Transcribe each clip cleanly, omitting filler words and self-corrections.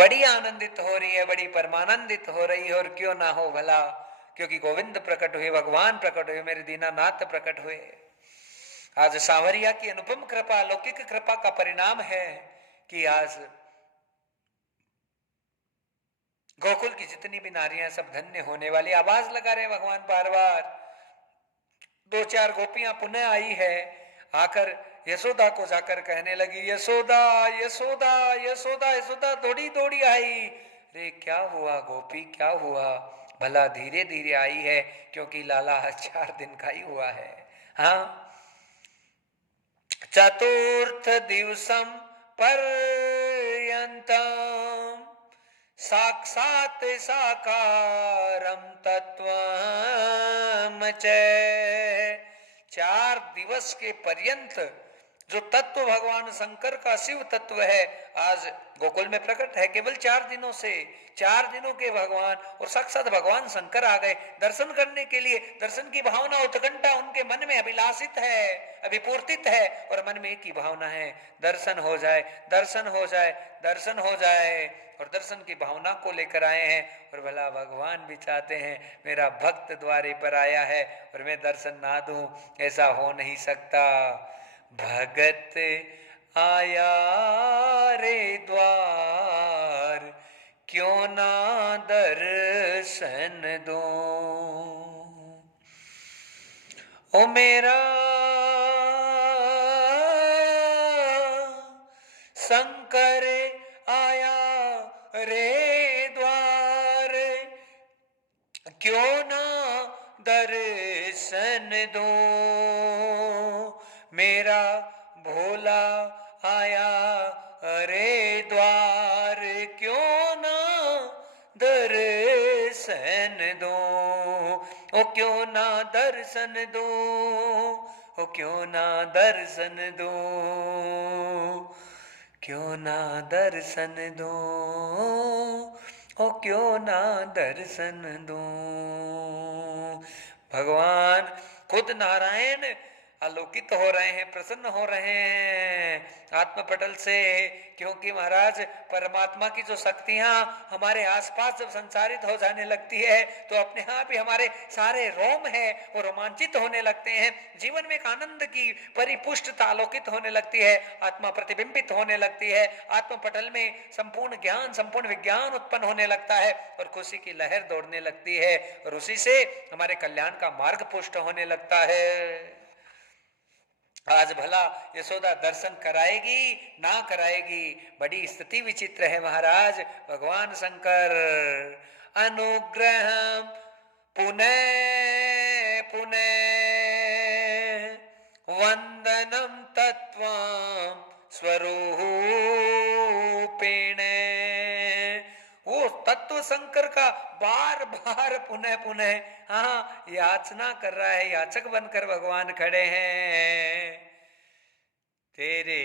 बड़ी आनंदित हो रही है, बड़ी परमानंदित हो रही है। और क्यों ना हो भला, क्योंकि गोविंद प्रकट हुए, भगवान प्रकट हुए, मेरे दीनानाथ प्रकट हुए। आज सांवरिया की अनुपम कृपा, लौकिक कृपा का परिणाम है कि आज गोकुल की जितनी भी नारियां सब धन्य होने वाली। आवाज लगा रहे भगवान बार बार। दो चार गोपियां पुनः आई है, आकर यशोदा को जाकर कहने लगी, यशोदा यशोदा यशोदा। यशोदा दौड़ी दौड़ी आई। रे क्या हुआ गोपी, क्या हुआ? भला धीरे धीरे आई है, क्योंकि लाला 4 दिन का ही हुआ है। हाँ, चतुर्थ दिवसम पर्यंतम साक्षात साकारम तत्वम च। 4 दिवस के पर्यंत जो तत्व भगवान शंकर का शिव तत्व है, आज गोकुल में प्रकट है। केवल 4 दिनों से, 4 दिनों के भगवान और साक्षात भगवान शंकर आ गए दर्शन करने के लिए। दर्शन की भावना, उत्कंठा उनके मन में अभिलाषित है, अभिपूर्तित है, और मन में एक ही भावना है, दर्शन हो जाए, दर्शन हो जाए, दर्शन हो जाए। और दर्शन की भावना को लेकर आए हैं। और भला भगवान भी चाहते हैं, मेरा भक्त द्वारे पर आया है और मैं दर्शन ना दूं, ऐसा हो नहीं सकता। भगत आया रे द्वार, क्यों ना दर्शन दो। ओ मेरा शंकर आया रे द्वार, क्यों ना दर्शन दो। मेरा भोला आया रे द्वार, क्यों ना दर्शन दो। ओ क्यों ना दर्शन दो, ओ क्यों ना दर्शन दो, क्यों ना दर्शन दो, ओ क्यों ना दर्शन दो। भगवान खुद नारायण आलोकित हो रहे हैं, प्रसन्न हो रहे हैं आत्मपटल से। क्योंकि महाराज परमात्मा की जो शक्तियां हमारे आसपास जब संचारित हो जाने लगती है, तो अपने आप ही हमारे सारे रोम है वो रोमांचित होने लगते हैं। जीवन में एक आनंद की परिपुष्टता आलोकित होने लगती है, आत्मा प्रतिबिंबित होने लगती है। आत्मपटल में संपूर्ण ज्ञान, संपूर्ण विज्ञान उत्पन्न होने लगता है और खुशी की लहर दौड़ने लगती है, और उसी से हमारे कल्याण का मार्ग पुष्ट होने लगता है। आज भला यशोदा दर्शन कराएगी ना कराएगी, बड़ी स्थिति विचित्र है महाराज। भगवान शंकर अनुग्रह पुनः पुनः वंदनम तत्वम स्वरूपेण। वो तत्व शंकर का बार बार पुनः पुनः हाँ याचना कर रहा है, याचक बनकर भगवान खड़े हैं। तेरे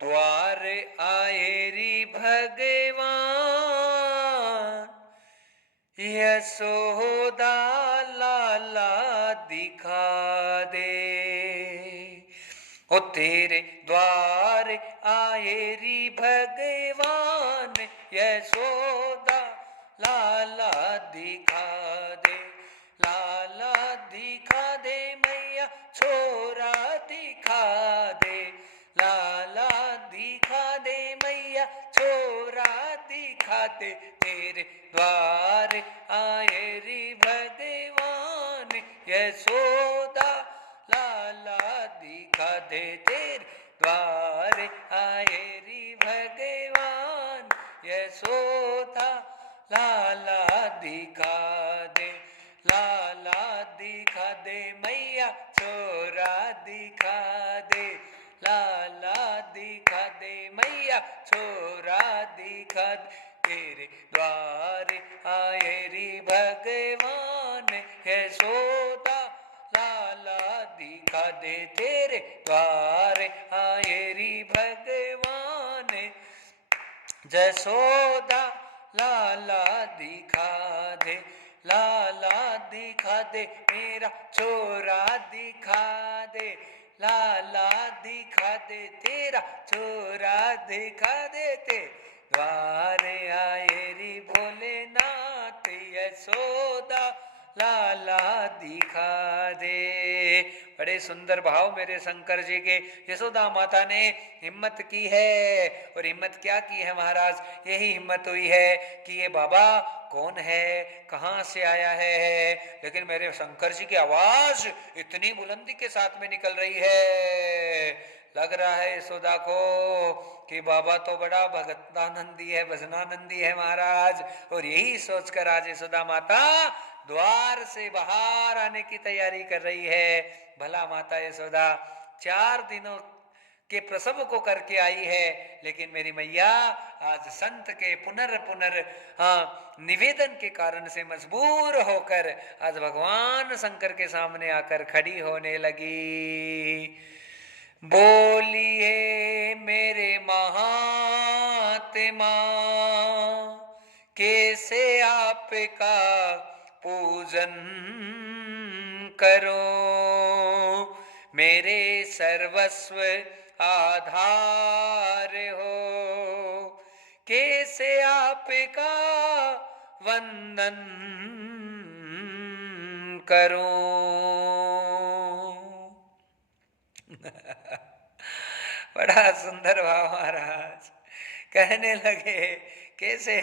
द्वार आए री भगवान, यशोदा लाला दिखा दे। ओ तेरे द्वार आए री भगवान, यशोदा लाला दिखा दे। लाला दिखा दे मैया, छोरा दिखा दे। लाला दिखा दे मैया, छोरा दिखा दे। तेरे द्वार आए रे भगवान, यशोदा लाला दिखा दे। तेरे द्वार आए रे भगवान, यशोदा लाला दिखा दे। लाला दिखा दे मैया, छोरा दिखा दे। लाला दिखा दे मैया, छोरा दिखा दे। तेरे द्वार आए रे भगवान, यशोदा लाला दिखा दे। तेरे द्वार आए रे भगवान, यशोदा लाला दिखा दे। लाला दिखा दे मेरा छोरा दिखा दे। लाला दिखा दे तेरा छोरा दिखा दे। द्वार आए रे भोलेनाथ, यशोदा लाला दिखा दे। बड़े सुंदर भाव मेरे शंकर जी के यशोदा माता ने हिम्मत की है। और हिम्मत क्या की है महाराज? यही हिम्मत हुई है कि ये बाबा कौन है, कहां से आया है, लेकिन मेरे शंकर जी की आवाज इतनी बुलंदी के साथ में निकल रही है, लग रहा है यशोदा को कि बाबा तो बड़ा भगतानंदी है, भजनानंदी है महाराज। और यही सोचकर आज यशोदा माता द्वार से बाहर आने की तैयारी कर रही है। भला माता यशोदा 4 दिनों के प्रसव को करके आई है, लेकिन मेरी मैया आज संत के पुनर निवेदन के कारण से मजबूर होकर आज भगवान शंकर के सामने आकर खड़ी होने लगी। बोलिए मेरे महात्मा, कैसे आपका पूजन करो, मेरे सर्वस्व आधार हो, कैसे आपका वंदन करूं। बड़ा सुंदर भाव महाराज। कहने लगे कैसे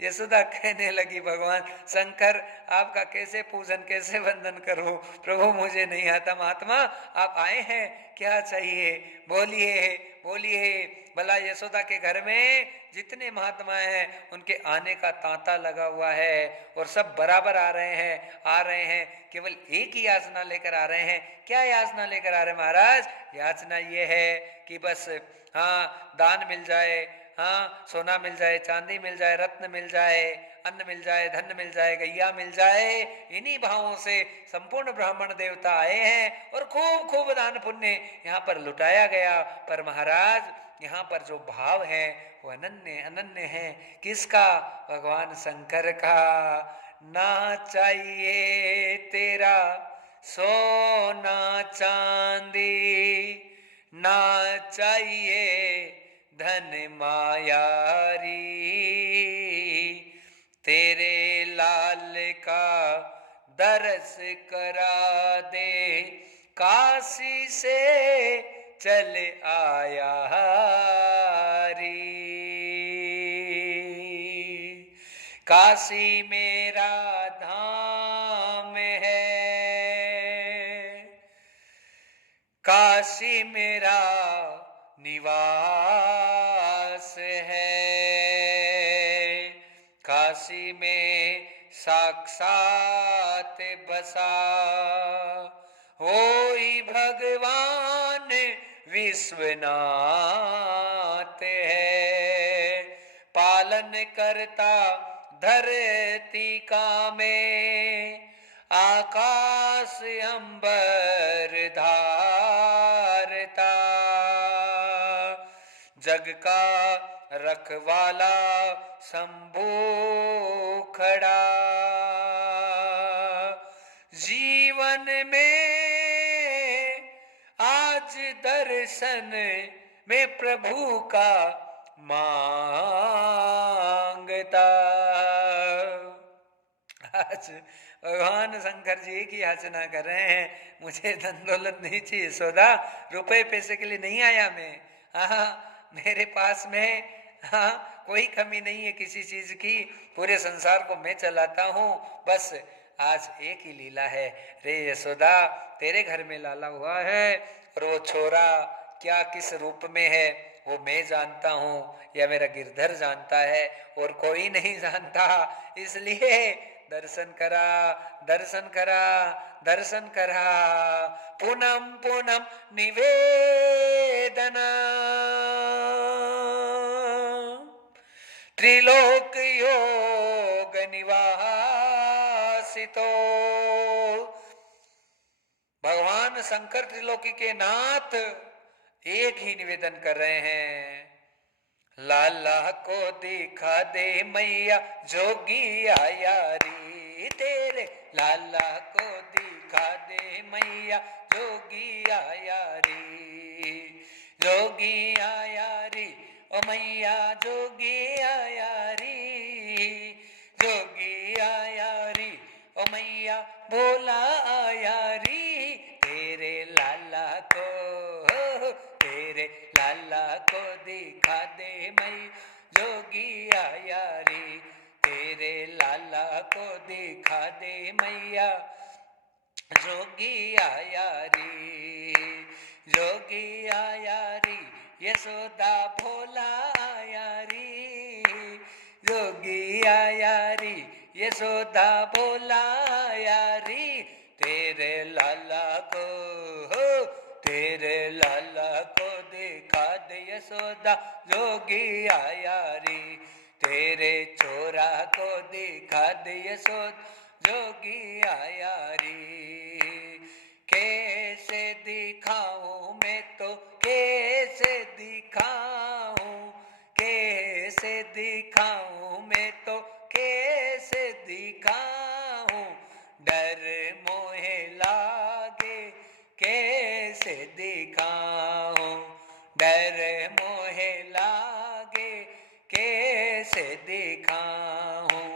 यशोदा कहने लगी भगवान शंकर आपका कैसे पूजन कैसे वंदन करूं, प्रभु मुझे नहीं आता। महात्मा आप आए हैं, क्या चाहिए, बोलिए बोलिए। भला यशोदा के घर में जितने महात्मा हैं उनके आने का तांता लगा हुआ है और सब बराबर आ रहे हैं, केवल एक ही याचना लेकर आ रहे हैं। क्या याचना लेकर आ रहे हैं महाराज? याचना ये है कि बस दान मिल जाए, सोना मिल जाए, चांदी मिल जाए, रत्न मिल जाए, अन्न मिल जाए, धन मिल जाए, गैया मिल जाए। इन्हीं भावों से संपूर्ण ब्राह्मण देवता आए हैं और खूब खूब दान पुण्य यहाँ पर लुटाया गया। पर महाराज यहाँ पर जो भाव है वो अनन्य है। किसका? भगवान शंकर का। ना चाहिए तेरा सोना चांदी, ना चाहिए धन मायारी, तेरे लाल का दरस करा दे, काशी से चल आया री। काशी मेरा धाम है, काशी मेरा निवास है, काशी में साक्षात बसा होई भगवान विश्वनाथ है। पालन करता धरती का में, आकाश अंबर धारता, जग का रखवाला शंभू खड़ा, जीवन में आज दर्शन में प्रभु का मांगता। आज भगवान शंकर जी की याचना कर रहे हैं, मुझे धन दौलत नहीं चाहिए सौदा, रुपए पैसे के लिए नहीं आया मैं। मेरे पास में कोई कमी नहीं है किसी चीज की, पूरे संसार को मैं चलाता हूँ। बस आज एक ही लीला है रे यशोदा, तेरे घर में लाला हुआ है और वो छोरा क्या किस रूप में है वो मैं जानता हूँ या मेरा गिरधर जानता है और कोई नहीं जानता। इसलिए दर्शन करा दर्शन करा दर्शन करा, पुनम पुनम निवेदन, त्रिलोक योग निवासितो। भगवान शंकर त्रिलोकी के नाथ एक ही निवेदन कर रहे हैं, लाला को दिखा दे मैया जोगी आया री, तेरे लाला को दिखा दे मैया जोगी आया री, जोगी आया री ओ मैया जोगी आया री, जोगी आया री, ओ मैया भोला आया री, तेरे लाला को, तेरे लाला को दिखा दे मई, जोगी आया री, तेरे लाला को दिखा दे मैया, जोगी आया री, जोगी आया री, यशोदा भोला आया री, जोगी आया री, यशोदा भोला आया री, तेरे लाला को, हो तेरे लाला को दिखा दे यशोदा, जोगी आया री, तेरे छोरा को दिखा दे यशोदा, जोगी आया री, कैसे दिखाऊं मैं तो कैसे दिखाऊं, कैसे दिखाऊं मैं तो कैसे दिखाऊं, डर मोहे लागे कैसे दिखाऊं, डर मोहे लागे कैसे दिखाऊं,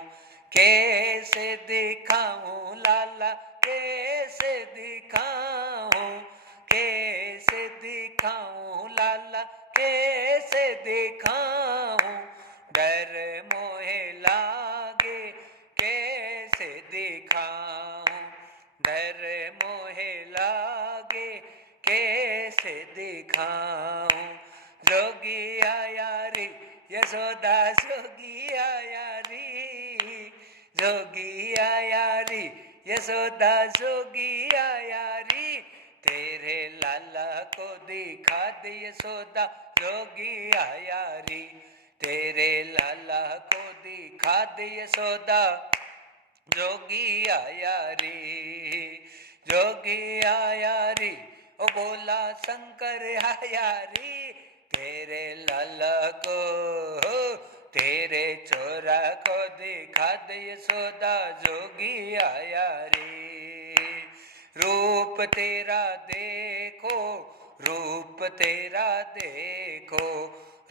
कैसे दिखाऊं लाला कैसे दिखाऊं, कैसे दिखाऊं लाला कैसे दिखाऊं, डर मोहे लागे कैसे दिखाऊं, डर मोहे लागे कैसे दिखाऊं, जोगी आया री, यशोदा जोगी आया री, जोगी आया री, यशोदा जोगी आया री, तेरे लाला को दिखा दे यशोदा, जोगी आया री, तेरे लाला को दिखा दे यशोदा, जोगी आया री, जोगी आया री, ओ बोला शंकर आया री, तेरे लाला को, तेरे छोरा को दिखा दे यशोदा, जोगी आया रे, रूप तेरा देखो, रूप तेरा देखो,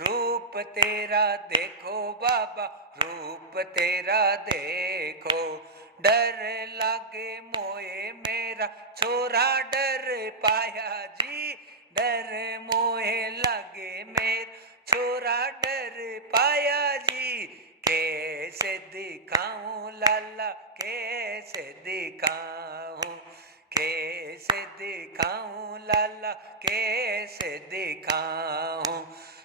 रूप तेरा देखो बाबा, रूप तेरा देखो, डर लागे मोए मेरा छोरा डर पाया जी, डर मोए लागे मेरा छोरा डर पाया जी, कैसे दिखाऊं लाला कैसे दिखाऊं, कैसे दिखाऊं लाला कैसे दिखाऊं,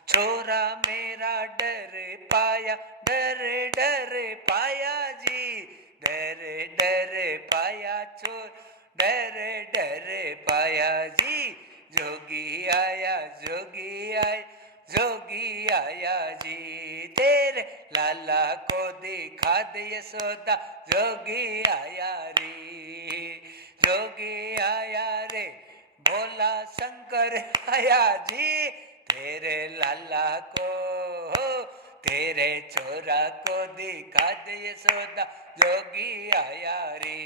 छोरा मेरा डर पाया, डर डर पाया जी, डर डर पाया चोर, डर डर पाया जी, जोगी आया जोगी आया, जोगी आया जी, तेरे लाला को दिखा दे यशोदा, जोगी आया रे, जोगी आया रे, भोला शंकर आया जी, तेरे लाला को, तेरे छोरा को दिखा दे यशोदा, जोगी आया रे,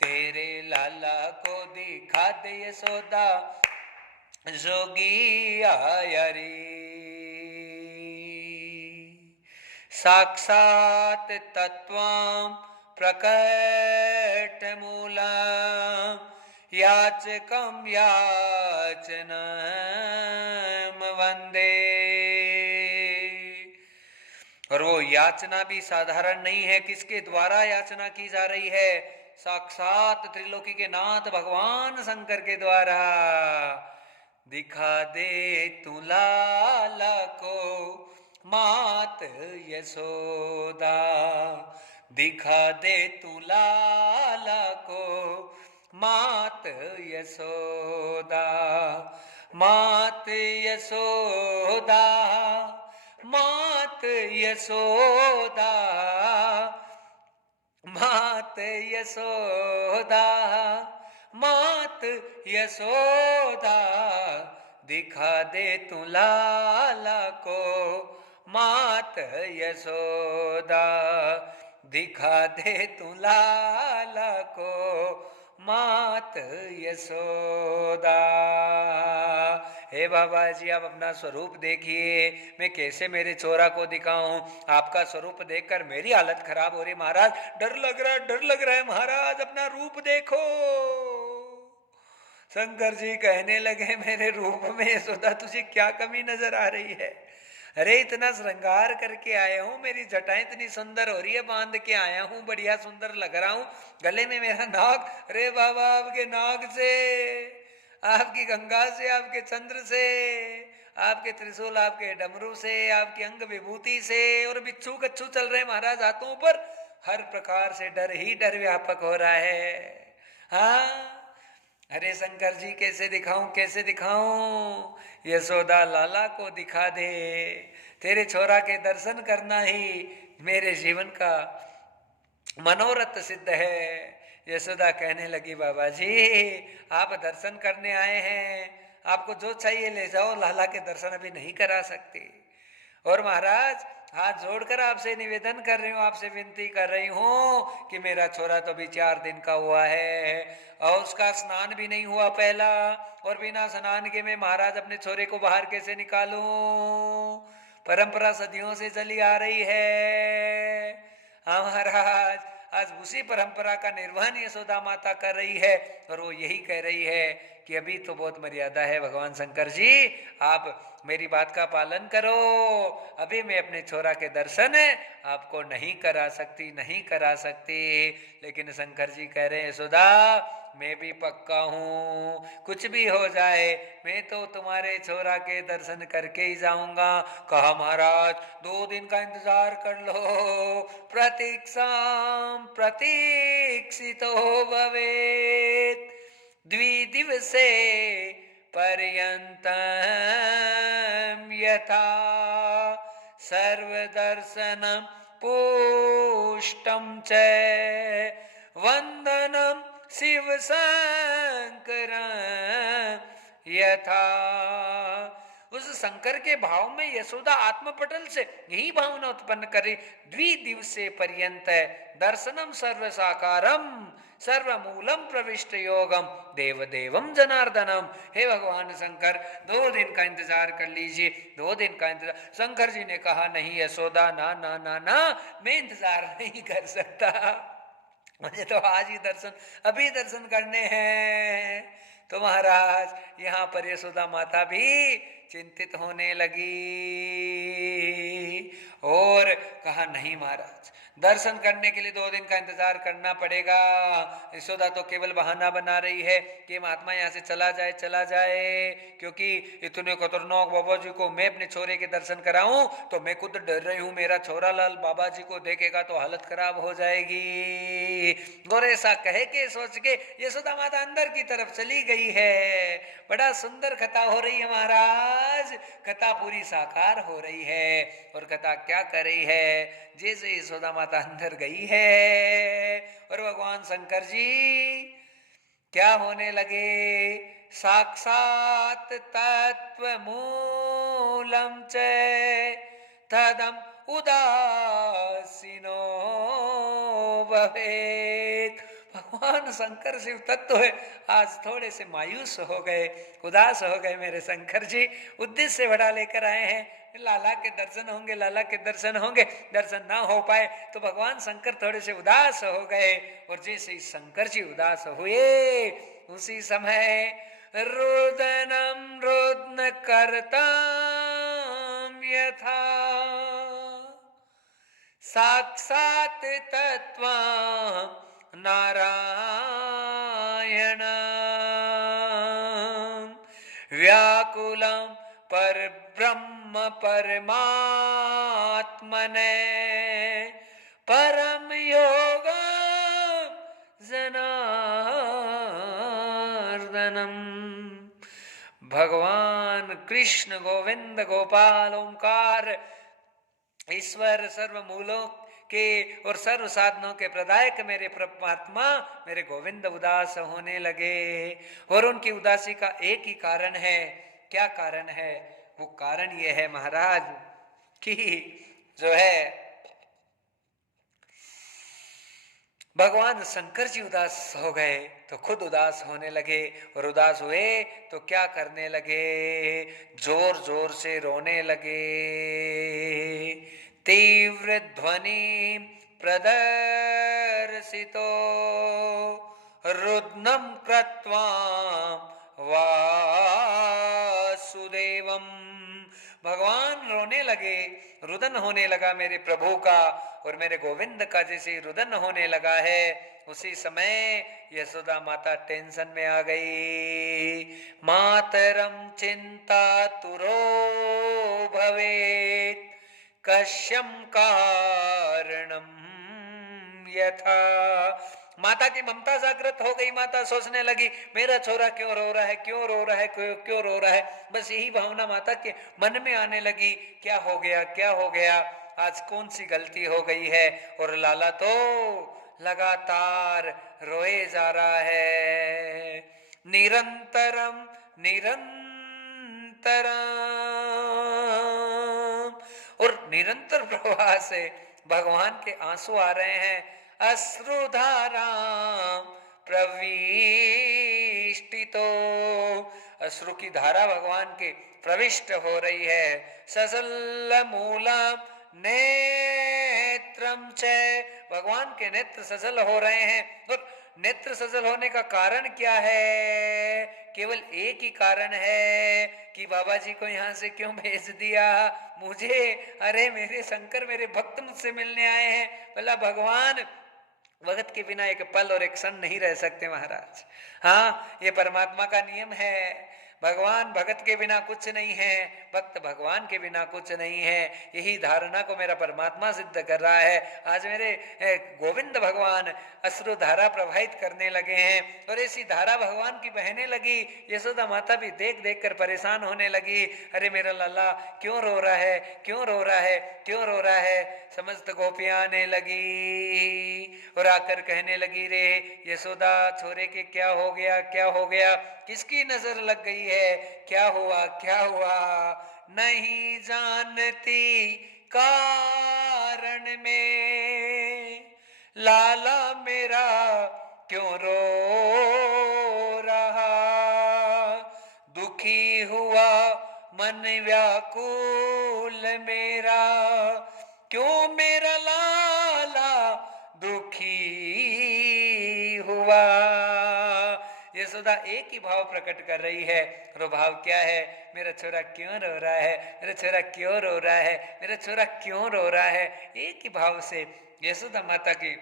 तेरे लाला को दिखा दे यशोदा, जोगी आया रे। साक्षात तत्त्वं प्रकट मूलम् याचकं याचनं वंदे। और वो याचना भी साधारण नहीं है, किसके द्वारा याचना की जा रही है? साक्षात त्रिलोकी के नाथ भगवान शंकर के द्वारा। दिखा दे तू लाला को मात यशोदा, दिखा दे तू लाला को मात यशोदा, मात यशोदा, मात यशोदा, मात यशोदा, मात यशोदा, दिखा दे तू लाला को मात यशोदा, दिखा दे तू लाला को मात यशोदा। हे बाबा जी, आप अपना स्वरूप देखिए, मैं कैसे मेरे चोरा को दिखाऊं। आपका स्वरूप देखकर मेरी हालत खराब हो रही महाराज, डर लग रहा है, डर लग रहा है महाराज, अपना रूप देखो। शंकर जी कहने लगे, मेरे रूप में यशोदा तुझे क्या कमी नजर आ रही है? अरे इतना श्रृंगार करके आया हूं, मेरी जटाएं इतनी सुंदर हो रही है, बांध के आया हूं, बढ़िया सुंदर लग रहा हूं, गले में मेरा नाग, अरे बाबा आपके नाग से, आपकी गंगा से, आपके चंद्र से, आपके त्रिशूल, आपके डमरू से, आपकी अंग विभूति से, और बिच्छू कच्छू चल रहे महाराज हाथों पर, हर प्रकार से डर ही डर व्यापक हो रहा है। हाँ, अरे शंकर जी कैसे दिखाऊं, कैसे दिखाऊं? यशोदा लाला को दिखा दे, तेरे छोरा के दर्शन करना ही मेरे जीवन का मनोरथ सिद्ध है। यशोदा कहने लगी, बाबा जी आप दर्शन करने आए हैं, आपको जो चाहिए ले जाओ, लाला के दर्शन अभी नहीं करा सकती। और महाराज हाथ जोड़कर आपसे निवेदन कर रही हूँ, आपसे विनती कर रही हूँ कि मेरा छोरा तो अभी 4 दिन का हुआ है और उसका स्नान भी नहीं हुआ पहला, और बिना स्नान के मैं महाराज अपने छोरे को बाहर कैसे निकालूं? परंपरा सदियों से चली आ रही है। हाँ महाराज, आज उसी परंपरा का निर्वहन यशोदा माता कर रही है, और वो यही कह रही है कि अभी तो बहुत मर्यादा है भगवान शंकर जी, आप मेरी बात का पालन करो, अभी मैं अपने छोरा के दर्शन आपको नहीं करा सकती, नहीं करा सकती। लेकिन शंकर जी कह रहे हैं, यशोदा मैं भी पक्का हूं, कुछ भी हो जाए मैं तो तुम्हारे छोरा के दर्शन करके ही जाऊंगा। कहा महाराज 2 दिन का इंतजार कर लो, प्रतीक्षाम प्रतीक्षितो भवेत् द्विदिवसे पर्यंतम यथा सर्वदर्शनम पुष्टम च वंदनम शिव शंकर यथा। उस शंकर के भाव में यशोदा आत्मपटल से यही भावना उत्पन्न करे, द्विदिवसे पर्यंत दर्शनम सर्व साकारम सर्वमूलम प्रविष्ट योगम देवदेवम जनार्दनम। हे भगवान शंकर 2 दिन का इंतजार कर लीजिए, 2 दिन का इंतजार। शंकर जी ने कहा, नहीं यशोदा, ना ना ना ना, मैं इंतजार नहीं कर सकता, मुझे तो आज ही दर्शन, अभी दर्शन करने हैं। तो महाराज यहाँ पर यशोदा माता भी चिंतित होने लगी और कहा, नहीं महाराज, दर्शन करने के लिए 2 दिन का इंतजार करना पड़ेगा। यशोदा तो केवल बहाना बना रही है कि महात्मा यहाँ से चला जाए, चला जाए, क्योंकि इतने खतरनाक बाबा जी को मैं अपने छोरे के दर्शन कराऊं तो मैं खुद डर रही हूं, मेरा छोरा लाल बाबा जी को देखेगा तो हालत खराब हो जाएगी। और ऐसा कहे के सोच के यशोदा माता अंदर की तरफ चली गई है। बड़ा सुंदर कथा हो रही है महाराज, कथा पूरी साकार हो रही है। और कथा क्या कर रही है, जैसे यशोदा माता अंदर गई है और भगवान शंकर जी क्या होने लगे, साक्षात तत्व मूलम च तदम उदासीनो भवेत्। भगवान शंकर शिव तत्व है, आज थोड़े से मायूस हो गए, उदास हो गए मेरे शंकर जी। उद्देश्य बड़ा लेकर आए हैं, लाला के दर्शन होंगे, लाला के दर्शन होंगे, दर्शन ना हो पाए तो भगवान शंकर थोड़े से उदास हो गए। और जैसे ही शंकर जी उदास हुए उसी समय रुदनम रुद्न करता यथा साक्षात तत्व नारायण व्याकुलम पर ब्रह्म परमात्मने परम योग जनार्दनम। भगवान कृष्ण गोविंद गोपाल ओंकार ईश्वर सर्वमूलों के और सर्व साधनों के प्रदायक मेरे परमात्मा मेरे गोविंद उदास होने लगे। और उनकी उदासी का एक ही कारण है। क्या कारण है? वो कारण ये है महाराज कि जो है भगवान शंकर जी उदास हो गए तो खुद उदास होने लगे, और उदास हुए तो क्या करने लगे, जोर जोर से रोने लगे। तीव्र ध्वनि प्रदर्शितो रुद्नम कृत्वा वासुदेवम। भगवान रोने लगे, रुदन होने लगा मेरे प्रभु का और मेरे गोविंद का जैसे रुदन होने लगा है, उसी समय यशोदा माता टेंशन में आ गई। मातरम चिंता तुरो भवेत कश्यम कारणम यथा। माता की ममता जागृत हो गई। माता सोचने लगी मेरा छोरा क्यों रो रहा है, क्यों रो रहा है, क्यों रो रहा है। बस यही भावना माता के मन में आने लगी, क्या हो गया, क्या हो गया, आज कौन सी गलती हो गई है। और लाला तो लगातार रोए जा रहा है। निरंतरम निरंतरम, और निरंतर प्रवाह से भगवान के आंसू आ रहे हैं। अश्रुधारा प्रविष्टितो, अश्रु की धारा भगवान के प्रविष्ट हो रही है। सजल मूला नेत्रम च, भगवान के नेत्र सजल हो रहे हैं। और नेत्र सजल होने का कारण क्या है, केवल एक ही कारण है कि बाबा जी को यहाँ से क्यों भेज दिया मुझे। अरे मेरे शंकर, मेरे भक्त मुझसे मिलने आए हैं। बोला भगवान भगत के बिना एक पल और एक क्षण नहीं रह सकते महाराज। हाँ, ये परमात्मा का नियम है। भगवान भगत के बिना कुछ नहीं है, भक्त भगवान के बिना कुछ नहीं है। यही धारणा को मेरा परमात्मा सिद्ध कर रहा है। आज मेरे गोविंद भगवान अश्रु धारा प्रवाहित करने लगे हैं, और ऐसी धारा भगवान की बहने लगी। यशोदा माता भी देख देख कर परेशान होने लगी। अरे मेरा लाला क्यों रो रहा है, क्यों रो रहा है, क्यों रो रहा है। समस्त गोपियां आने लगी और आकर कहने लगी, रे यशोदा छोरे के क्या हो गया, क्या हो गया, किसकी नजर लग गई है, क्या हुआ, क्या हुआ। नहीं जानती कारण में लाला मेरा क्यों रो रहा। दुखी हुआ मन व्याकुल मेरा, क्यों मेरा लाला दुखी हुआ। यशोदा एक ही भाव प्रकट कर रही है, और भाव क्या है, मेरा छोरा क्यों रो रहा है, मेरा छोरा क्यों रो रहा है, मेरा छोरा क्यों रो रहा है। एक ही भाव से यशोदा माता की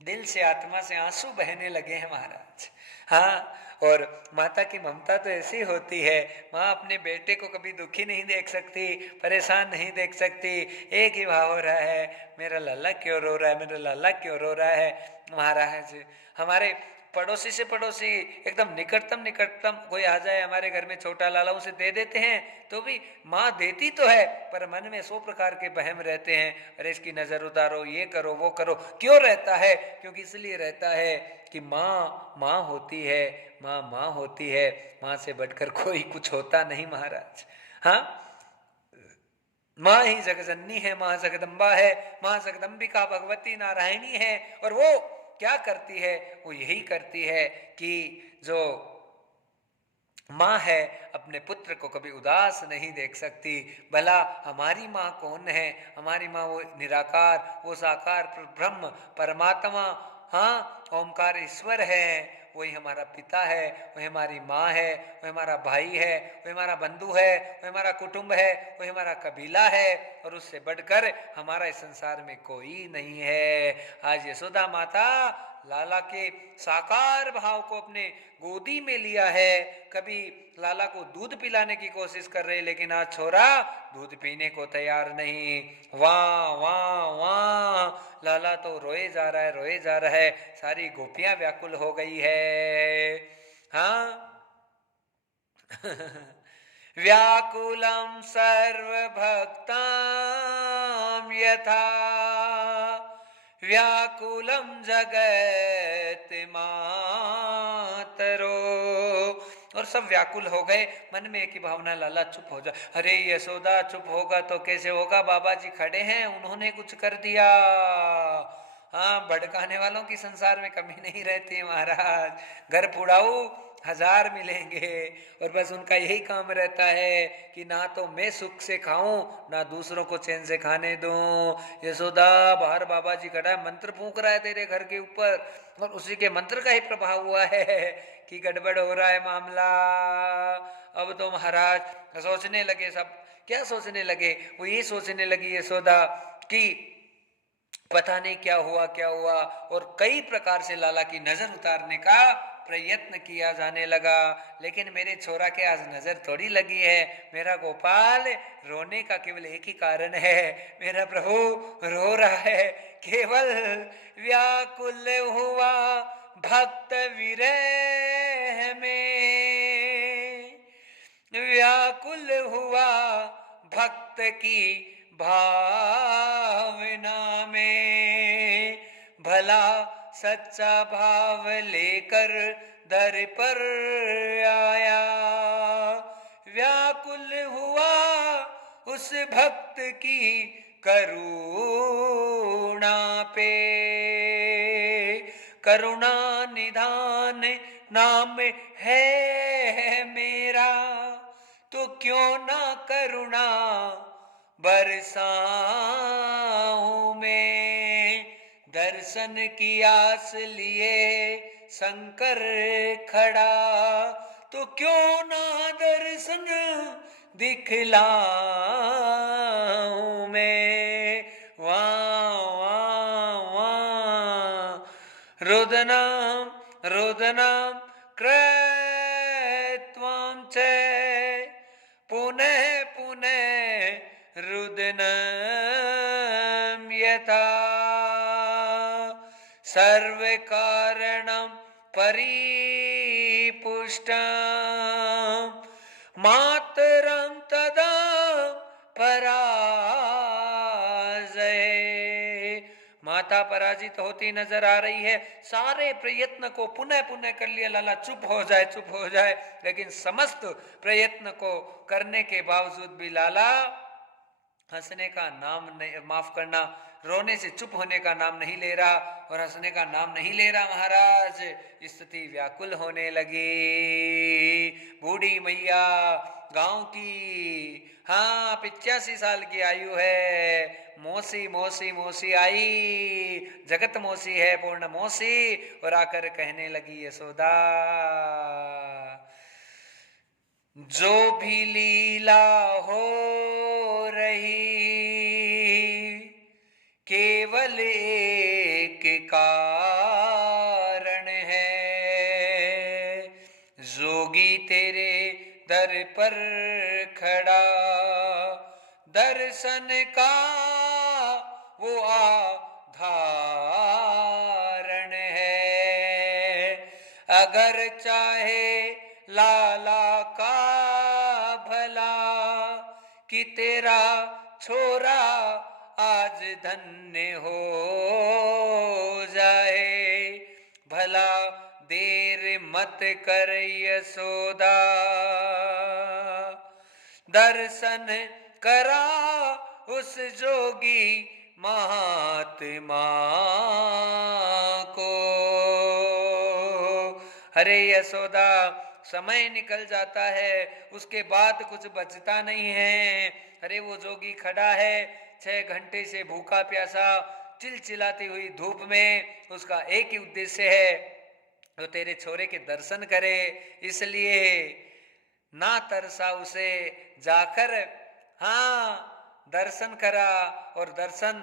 दिल से, आत्मा से आंसू बहने लगे हैं महाराज। हाँ, और माता की ममता तो ऐसी होती है, माँ अपने बेटे को कभी दुखी नहीं देख सकती, परेशान नहीं देख सकती। एक ही भाव हो रहा है, मेरा लाला क्यों रो रहा है, मेरा लाला क्यों रो रहा है। महाराज हमारे पड़ोसी से पड़ोसी, एकदम निकटतम निकटतम कोई आ जाए हमारे घर में, छोटा लाला उसे दे देते हैं, तो भी माँ देती तो है, पर मन में 100 प्रकार के बहम रहते हैं। अरे इसकी नजर उतारो, ये करो, वो करो। क्यों रहता है, क्योंकि इसलिए रहता है कि माँ माँ होती है, माँ माँ होती है, माँ से बढ़कर कोई कुछ होता नहीं महाराज। हाँ, माँ ही जगजननी है, माँ जगदम्बा है, माँ जगदम्बिका भगवती नारायणी है। और वो क्या करती है, वो यही करती है कि जो माँ है अपने पुत्र को कभी उदास नहीं देख सकती। भला हमारी माँ कौन है, हमारी माँ वो निराकार, वो साकार ब्रह्म परमात्मा, हाँ ओमकार ईश्वर है, वही हमारा पिता है, वही हमारी माँ है, वही हमारा भाई है, वही हमारा बंधु है, वही हमारा कुटुंब है, वही हमारा कबीला है, और उससे बढ़कर हमारा इस संसार में कोई नहीं है। आज यशोदा माता लाला के साकार भाव को अपने गोदी में लिया है। कभी लाला को दूध पिलाने की कोशिश कर रहे, लेकिन आज छोरा दूध पीने को तैयार नहीं। वाह वाह वाह, लाला तो रोए जा रहा है, रोए जा रहा है। सारी गोपियां व्याकुल हो गई है। हाँ व्याकुलम सर्वभक्तां यथा व्याकुलम जगत मातरो। और सब व्याकुल हो गए, मन में एक ही भावना, लाला चुप हो जा। अरे यशोदा चुप होगा तो कैसे होगा, बाबा जी खड़े हैं, उन्होंने कुछ कर दिया। हाँ, भड़काने वालों की संसार में कमी नहीं रहती है महाराज। घर पुड़ाऊ 1000 मिलेंगे और बस उनका यही काम रहता है कि ना तो मैं सुख से खाऊं ना दूसरों को चैन से खाने दूं। यशोदा, बाहर बाबा जी खड़ा है, मंत्र फूंक रहा है तेरे घर के ऊपर और उसी के मंत्र का ही प्रभाव हुआ है कि गड़बड़ हो रहा है मामला। अब तो महाराज सोचने लगे, सब क्या सोचने लगे, वो ये सोचने लगी यशोदा कि पता नहीं क्या हुआ क्या हुआ, और कई प्रकार से लाला की नजर उतारने का प्रयत्न किया जाने लगा। लेकिन मेरे छोरा के आज नजर थोड़ी लगी है, मेरा गोपाल रोने का केवल एक ही कारण है, मेरा प्रभु रो रहा है केवल व्याकुल हुआ भक्त विरह में, व्याकुल हुआ भक्त की भावना में, भला सच्चा भाव लेकर दर पर आया, व्याकुल हुआ उस भक्त की करुणा पे, करुणा निधान नाम है मेरा, तो क्यों ना करुणा बरसाऊं मैं, दर्शन की आस लिए शंकर खड़ा, तो क्यों ना दर्शन दिखलाऊं मैं, वाह वाह वाह, रुदनाम रुदनाम कृत्वां च पुनः पुनः रुदनं यथा, सर्वकारणं परिपुष्टं मातरं तदा पराजय, माता पराजित होती नजर आ रही है। सारे प्रयत्न को पुनः पुनः कर लिया, लाला चुप हो जाए चुप हो जाए, लेकिन समस्त प्रयत्न को करने के बावजूद भी लाला हंसने का नाम नहीं, माफ करना, रोने से चुप होने का नाम नहीं ले रहा और हंसने का नाम नहीं ले रहा महाराज। स्थिति व्याकुल होने लगी। बूढ़ी मैया गांव की, हाँ 85 साल की आयु है, मौसी मौसी मौसी आई, जगत मौसी है, पूर्ण मौसी, और आकर कहने लगी यशोदा, जो भी लीला हो रही केवल एक कारण है, जोगी तेरे दर पर खड़ा, दर्शन का वो आधारण है, अगर चाहे लाला का भला कि तेरा छोरा आज धन्य हो जाए, भला देर मत कर यशोदा, दर्शन करा उस जोगी महात्मा को। अरे यशोदा, समय निकल जाता है, उसके बाद कुछ बचता नहीं है। अरे वो जोगी खड़ा है 6 घंटे से भूखा प्यासा, चिलचिलाती हुई धूप में, उसका एक ही उद्देश्य है, वो तेरे छोरे के दर्शन करे, इसलिए ना तरसा उसे, जाकर हाँ दर्शन करा, और दर्शन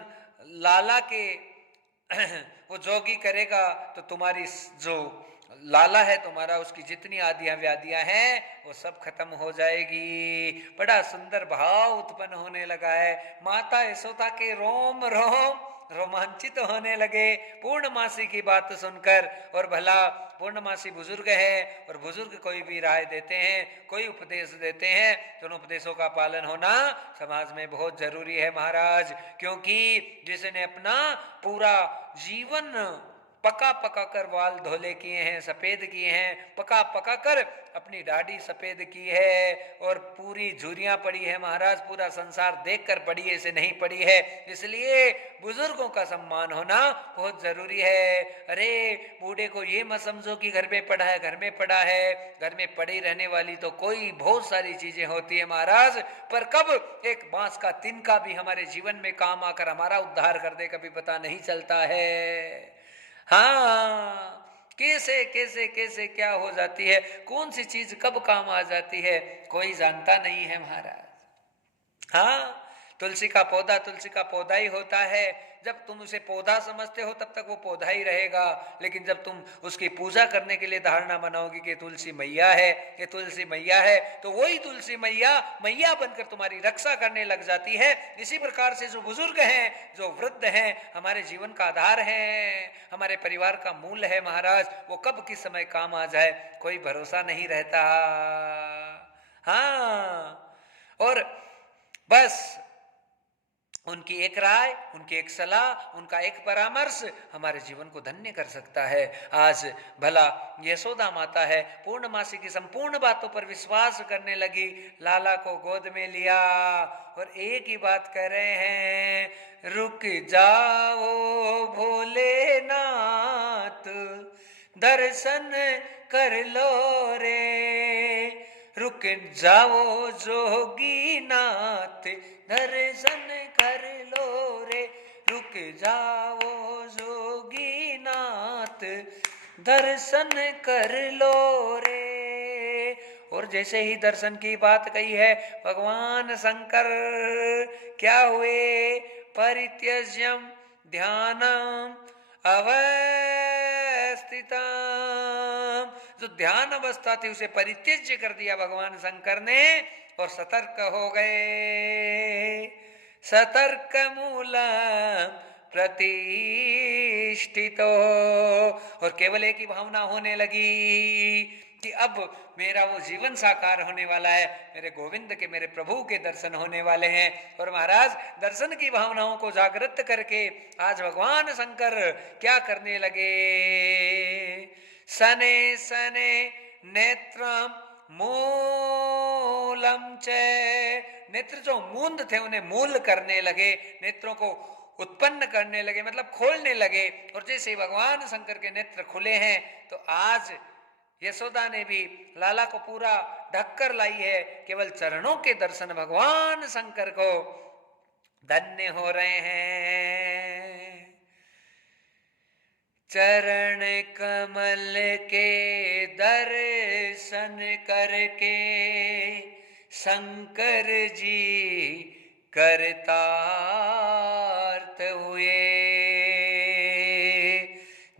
लाला के वो जोगी करेगा तो तुम्हारी जो लाला है तुम्हारा, उसकी जितनी आदियां व्याधियां हैं वो सब खत्म हो जाएगी। बड़ा सुंदर भाव उत्पन्न होने लगा है। माता यशोदा के रोम रोम रोमांचित होने लगे पूर्णमासी की बात सुनकर। और भला पूर्णमासी बुजुर्ग है, और बुजुर्ग कोई भी राय देते हैं, कोई उपदेश देते हैं, तो उन उपदेशों का पालन होना समाज में बहुत जरूरी है महाराज। क्योंकि जिसने अपना पूरा जीवन पका पका कर बाल धोले किए हैं, सफेद किए हैं, पका पका कर अपनी दाढ़ी सफेद की है, और पूरी झुर्रियां पड़ी है महाराज, पूरा संसार देखकर पड़ी है, इसे नहीं पड़ी है। इसलिए बुजुर्गों का सम्मान होना बहुत जरूरी है। अरे बूढ़े को ये मत समझो कि घर में पड़ा है, घर में पड़ा है, घर में पड़ी रहने वाली तो कोई बहुत सारी चीजें होती है महाराज, पर कब एक बांस का तिनका भी हमारे जीवन में काम आकर हमारा उद्धार कर दे कभी पता नहीं चलता है। हाँ, कैसे कैसे कैसे क्या हो जाती है, कौन सी चीज कब काम आ जाती है, कोई जानता नहीं है महाराज। हाँ, तुलसी का पौधा ही होता है। जब तुम उसे पौधा समझते हो तब तक वो पौधा ही रहेगा, लेकिन जब तुम उसकी पूजा करने के लिए धारणा बनाओगी कि तुलसी मैया है, ये तुलसी मैया है, तो वही तुलसी मैया मैया बनकर तुम्हारी रक्षा करने लग जाती है। इसी प्रकार से जो बुजुर्ग हैं, जो वृद्ध हैं, हमारे जीवन का आधार है, हमारे परिवार का मूल है महाराज, वो कब किस समय काम आ जाए कोई भरोसा नहीं रहता। हाँ, और बस उनकी एक राय, उनकी एक सलाह, उनका एक परामर्श हमारे जीवन को धन्य कर सकता है। आज भला यशोदा माता है, पूर्णमासी की संपूर्ण बातों पर विश्वास करने लगी, लाला को गोद में लिया और एक ही बात कह रहे हैं, रुक जाओ भोलेनाथ, दर्शन कर लो रे, रुक जाओ जोगी नाथ, दर्शन कर लो रे, रुक जाओ जोगी नाथ, दर्शन कर लो रे। और जैसे ही दर्शन की बात कही है, भगवान शंकर क्या हुए, परित्यज्यम ध्यानम अवस्थितम, जो ध्यान अवस्था थी उसे परित्यज्य कर दिया भगवान शंकर ने और सतर्क हो गए। सतर्क मूलम प्रतिष्ठितो, और केवल एक ही भावना होने लगी कि अब मेरा वो जीवन साकार होने वाला है, मेरे गोविंद के, मेरे प्रभु के दर्शन होने वाले हैं। और महाराज दर्शन की भावनाओं को जागृत करके आज भगवान शंकर क्या करने लगे, सने सने नेत्रम मूलम च, नेत्र जो मूंद थे उन्हें मूल करने लगे, नेत्रों को उत्पन्न करने लगे, मतलब खोलने लगे। और जैसे भगवान शंकर के नेत्र खुले हैं तो आज यशोदा ने भी लाला को पूरा ढककर लाई है, केवल चरणों के दर्शन भगवान शंकर को धन्य हो रहे हैं। चरण कमल के दर्शन करके शंकर जी करतार्थ हुए,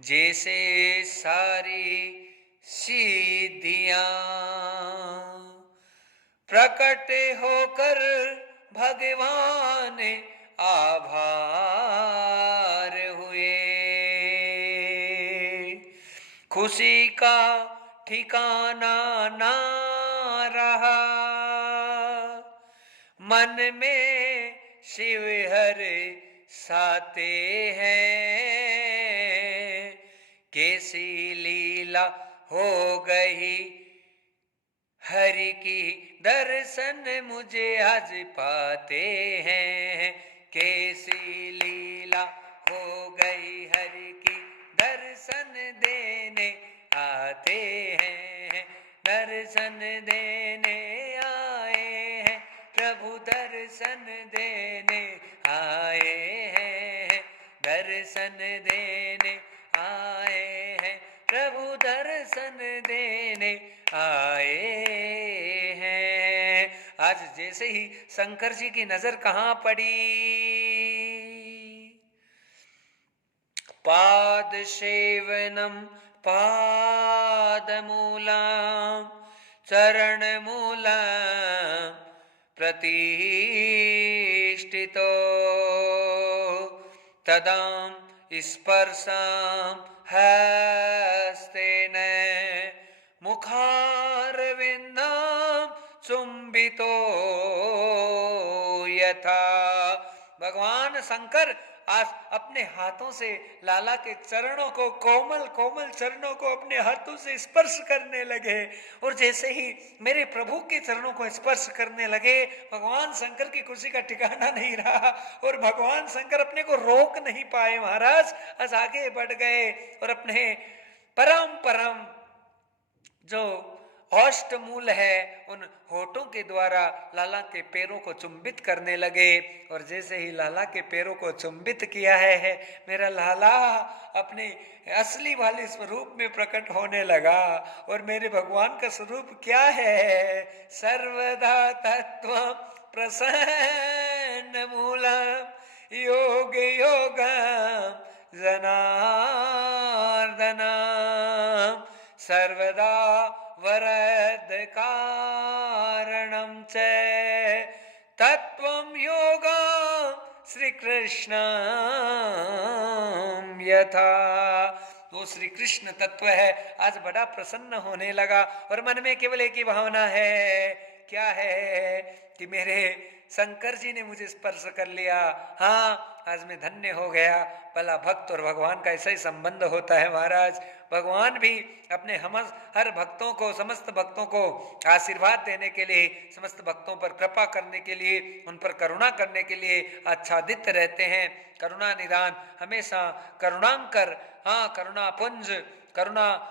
जैसे सारी सिद्धियां प्रकट होकर भगवान आभार हुए, खुशी का ठिकाना ना रहा, मन में शिव हर साते हैं, कैसी लीला हो गई हरि की, दर्शन मुझे आज पाते हैं, कैसी लीला हो गई हरि की, दर्शन देने आते हैं, दर्शन देने आए हैं प्रभु, दर्शन देने आए हैं, दर्शन देने आए हैं प्रभु, दर्शन देने आए हैं। आज जैसे ही शंकर जी की नजर कहां पड़ी, पाद सेवनम पादमूलम चरण मूलम प्रतिष्ठितो, तदाम स्पर्शम हस्तेन मुखारविंदम चुंबितो यथा, भगवान शंकर आज अपने हाथों से लाला के चरणों को, कोमल कोमल चरणों को अपने हाथों से स्पर्श करने लगे। और जैसे ही मेरे प्रभु के चरणों को स्पर्श करने लगे, भगवान शंकर की खुशी का ठिकाना नहीं रहा और भगवान शंकर अपने को रोक नहीं पाए महाराज, आज आगे बढ़ गए और अपने परम परम जो अष्टमूल है उन होठों के द्वारा लाला के पैरों को चुंबित करने लगे। और जैसे ही लाला के पैरों को चुंबित किया है मेरा लाला अपने असली वाले स्वरूप में प्रकट होने लगा। और मेरे भगवान का स्वरूप क्या है? सर्वदा तत्व प्रसन्न मूलम योग योग जनार्दन सर्वदा वरद कारणं च तत्वं योगा श्री कृष्ण यथा। वो श्री कृष्ण तत्व है आज बड़ा प्रसन्न होने लगा और मन में केवल एक ही भावना है, क्या है कि मेरे शंकर जी ने मुझे स्पर्श कर लिया। हाँ, आज मैं धन्य हो गया। भला भक्त और भगवान का ऐसा ही संबंध होता है महाराज। भगवान भी अपने हर भक्तों को, समस्त भक्तों को आशीर्वाद देने के लिए, समस्त भक्तों पर कृपा करने के लिए, उन पर करुणा करने के लिए आच्छादित रहते हैं। करुणा निदान हमेशा करुणांकर, हाँ करुणा पुंज, करुणा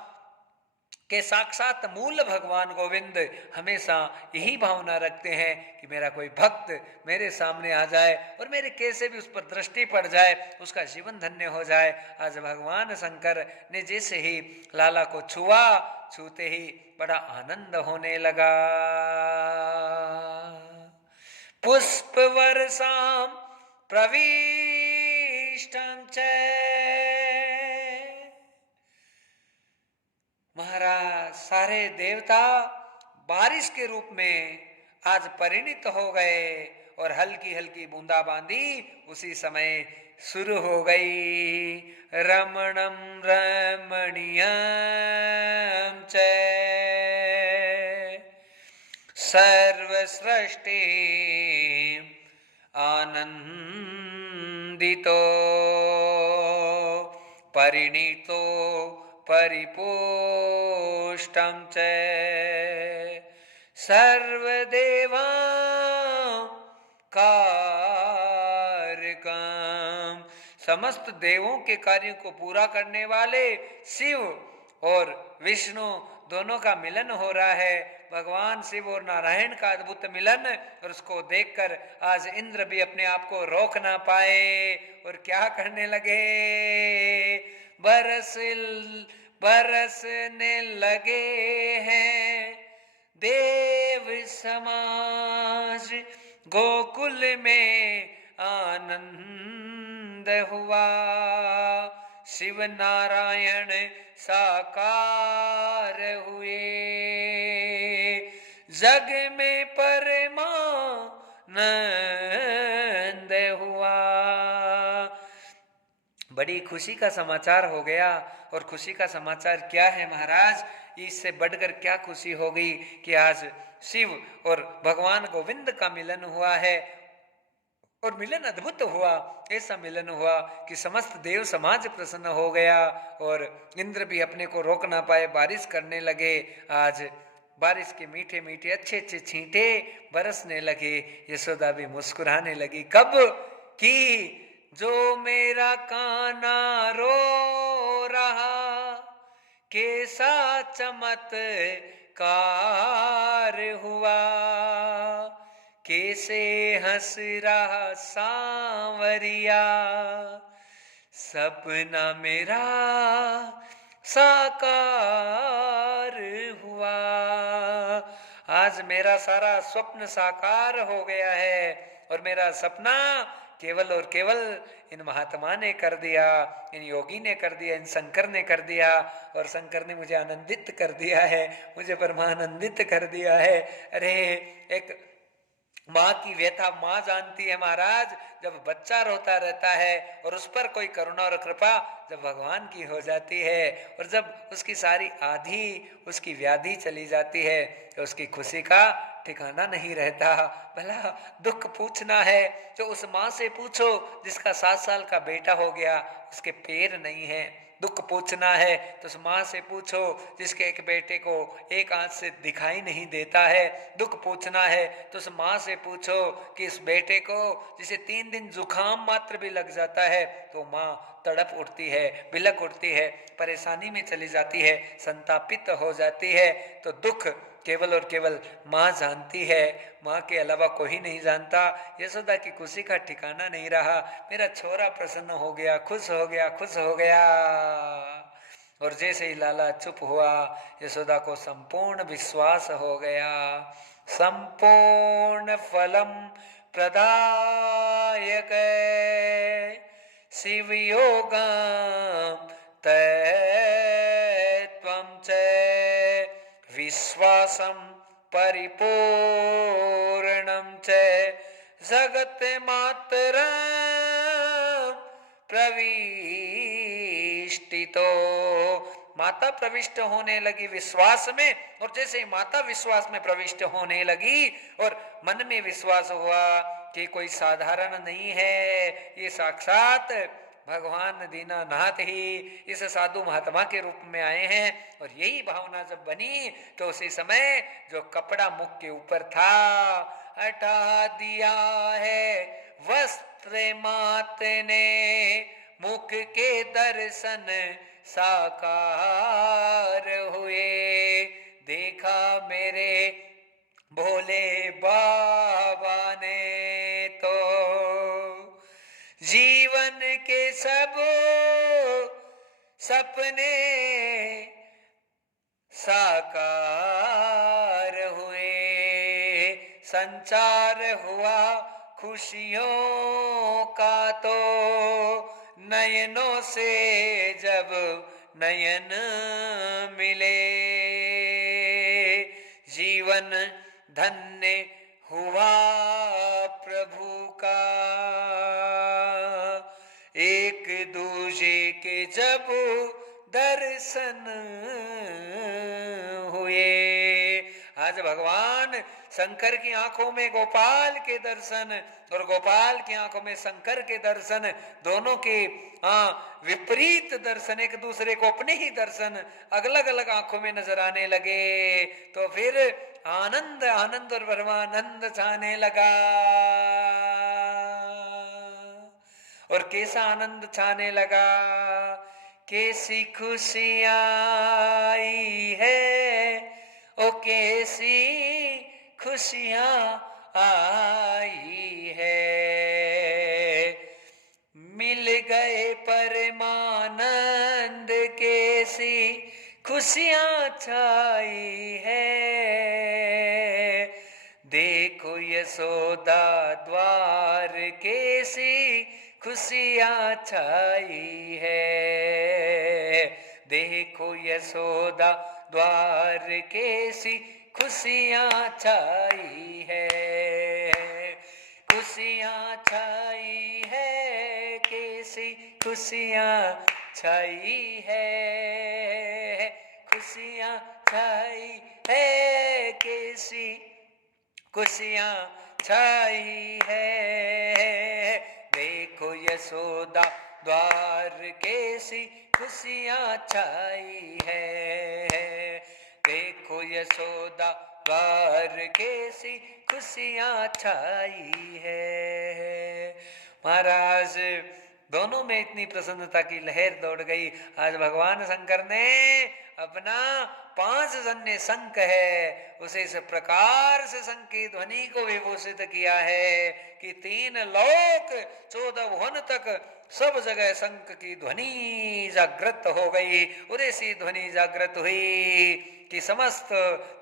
के साक्षात मूल भगवान गोविंद हमेशा यही भावना रखते हैं कि मेरा कोई भक्त मेरे सामने आ जाए और मेरे कैसे भी उस पर दृष्टि पड़ जाए, उसका जीवन धन्य हो जाए। आज भगवान शंकर ने जैसे ही लाला को छुआ, छूते ही बड़ा आनंद होने लगा। पुष्प वर्षां प्रविष्टं च, महाराज सारे देवता बारिश के रूप में आज परिणित हो गए और हल्की हल्की बूंदाबांदी उसी समय शुरू हो गई। रमणं रमणीयं च सर्वसृष्टि आनंदितो परिणीतो परिपोष्टं च सर्वदेवा कारकं, समस्त देवों के कार्यों को पूरा करने वाले शिव और विष्णु दोनों का मिलन हो रहा है। भगवान शिव और नारायण का अद्भुत मिलन, और उसको देखकर आज इंद्र भी अपने आप को रोक ना पाए और क्या करने लगे, बरसने लगे हैं देव समाज। गोकुल में आनंद हुआ, शिव नारायण साकार हुए, जग में परमानंद हुआ। बड़ी खुशी का समाचार हो गया। और खुशी का समाचार क्या है महाराज? इससे बढ़कर क्या खुशी हो गई कि आज शिव और भगवान गोविंद का मिलन हुआ है और मिलन अद्भुत हुआ। ऐसा मिलन हुआ कि समस्त देव समाज प्रसन्न हो गया और इंद्र भी अपने को रोक ना पाए, बारिश करने लगे। आज बारिश के मीठे मीठे अच्छे अच्छे छींटे बरसने लगे। यशोदा भी मुस्कुराने लगी। कब कि जो मेरा कान्हा रो रहा, कैसा चमत्कार हुआ, कैसे हंस रहा सांवरिया, सपना मेरा साकार हुआ। आज मेरा सारा स्वप्न साकार हो गया है और मेरा सपना केवल और केवल इन महात्मा ने कर दिया, इन योगी ने कर दिया, इन शंकर ने कर दिया। और शंकर ने मुझे आनंदित कर दिया है, मुझे परमानंदित कर दिया है। अरे एक माँ की व्यथा माँ जानती है महाराज। जब बच्चा रोता रहता है और उस पर कोई करुणा और कृपा जब भगवान की हो जाती है और जब उसकी सारी आधी उसकी व्याधि चली जाती है तो उसकी खुशी का ठिकाना नहीं रहता। भला दुख पूछना है तो उस माँ से पूछो जिसका 7 साल का बेटा हो गया, उसके पैर नहीं है। दुख पूछना है तो उस माँ से पूछो जिसके एक बेटे को एक आंख से दिखाई नहीं देता है। दुख पूछना है तो उस माँ से पूछो कि इस बेटे को जिसे 3 दिन जुकाम मात्र भी लग जाता है तो माँ तड़प उठती है, बिलक उठती है, परेशानी में चली जाती है, संतापित हो जाती है। तो दुख केवल और केवल माँ जानती है, माँ के अलावा कोई नहीं जानता। यशोदा की खुशी का ठिकाना नहीं रहा। मेरा छोरा प्रसन्न हो गया, खुश हो गया, खुश हो गया। और जैसे ही लाला चुप हुआ, यशोदा को संपूर्ण विश्वास हो गया। संपूर्ण फलम प्रदायक शिवयोगम तत्त्वं च विश्वासं परिपूर्णं च जगत मातरं प्रविष्टितो। माता प्रविष्ट होने लगी विश्वास में, और जैसे ही माता विश्वास में प्रविष्ट होने लगी और मन में विश्वास हुआ कि कोई साधारण नहीं है, ये साक्षात भगवान दीनानाथ ही इस साधु महात्मा के रूप में आए हैं। और यही भावना जब बनी तो उसी समय जो कपड़ा मुख के ऊपर था हटा दिया है, वस्त्र मात ने मुख के दर्शन साकार हुए। देखा मेरे भोले बाबा ने तो जीवन के सब सपने साकार हुए। संचार हुआ खुशियों का तो नयनों से जब नयन मिले। जीवन धन्य हुआ प्रभु का, एक दूजे के जब दर्शन हुए। आज भगवान शंकर की आंखों में गोपाल के दर्शन और गोपाल की आंखों में शंकर के दर्शन, दोनों के विपरीत दर्शन, एक दूसरे को अपने ही दर्शन अलग अलग आंखों में नजर आने लगे। तो फिर आनंद आनंद और परमानंद छाने लगा। और कैसा आनंद छाने लगा, कैसी खुशियां आई है, ओ कैसी खुशियां आई है। मिल गए परमानंद, कैसी खुशियां छाई है। देखो यशोदा द्वार, कैसी खुशियां छाई है। देखो यशोदा द्वार, कैसी खुशियां छाई है। खुशियां छाई है, कैसी खुशियां छाई है। खुशियां छाई है, कैसी खुशियां छाई है। देखो यशोदा द्वार, कैसी खुशियां छाई है। देखो यशोदा द्वार, कैसी खुशियां छाई है। महाराज दोनों में इतनी प्रसन्नता की लहर दौड़ गई। आज भगवान शंकर ने अपना 5 जन्य शंख है, उसे इस प्रकार से शंख की ध्वनि को विभूषित किया है कि 3 लोक 14 भुवन तक सब जगह शंख की ध्वनि जागृत हो गई। और ऐसी ध्वनि जागृत हुई कि समस्त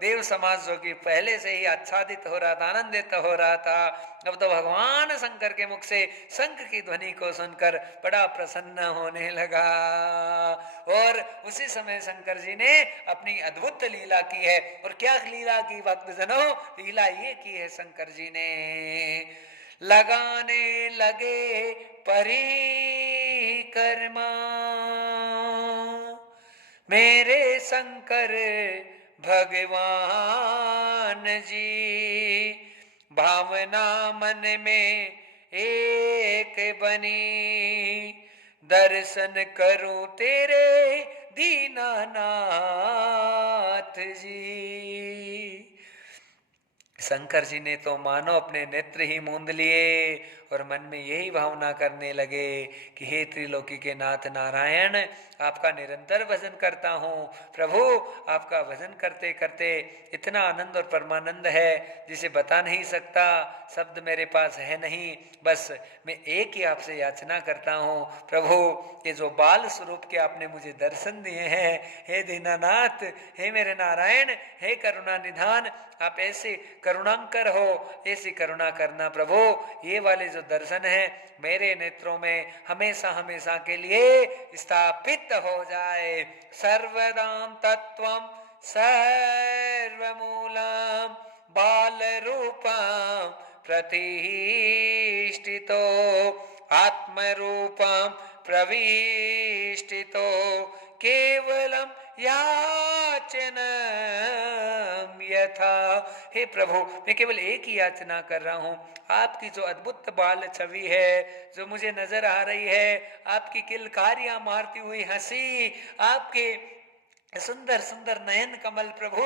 देव समाज जो कि पहले से ही आच्छादित हो रहा था, आनंदित हो रहा था, अब तो भगवान शंकर के मुख से शंख की ध्वनि को सुनकर बड़ा प्रसन्न होने लगा। और उसी समय शंकर जी ने अपनी अद्भुत लीला की है। और क्या लीला की भक्तजनों, लीला ये की है शंकर जी ने, लगाने लगे परिक्रमा मेरे शंकर भगवान जी। भावना मन में एक बनी, दर्शन करूं तेरे दीनानाथ जी। शंकर जी ने तो मानो अपने नेत्र ही मूंद लिए और मन में यही भावना करने लगे कि हे त्रिलोकी के नाथ नारायण, आपका निरंतर भजन करता हूँ प्रभु। आपका भजन करते करते इतना आनंद और परमानंद है जिसे बता नहीं सकता, शब्द मेरे पास है नहीं। बस मैं एक ही आपसे याचना करता हूँ प्रभु, ये जो बाल स्वरूप के आपने मुझे दर्शन दिए हैं, हे दीनानाथ, हे मेरे नारायण, हे करुणा निधान, आप ऐसे करुणांकर हो, ऐसी करुणा करना प्रभु। ये वाले जो दर्शन है मेरे नेत्रों में हमेशा हमेशा के लिए स्थापित हो जाए। सर्वदाम तत्वम सर्वमूलम बाल रूपम प्रतिष्ठितो आत्म रूपम प्रविष्टितो केवलम याचनम यथा। हे प्रभु, मैं केवल एक ही याचना कर रहा हूँ, आपकी जो अद्भुत बाल छवि है जो मुझे नजर आ रही है, आपकी किलकारियां मारती हुई हंसी, आपके सुंदर सुंदर नयन कमल प्रभु,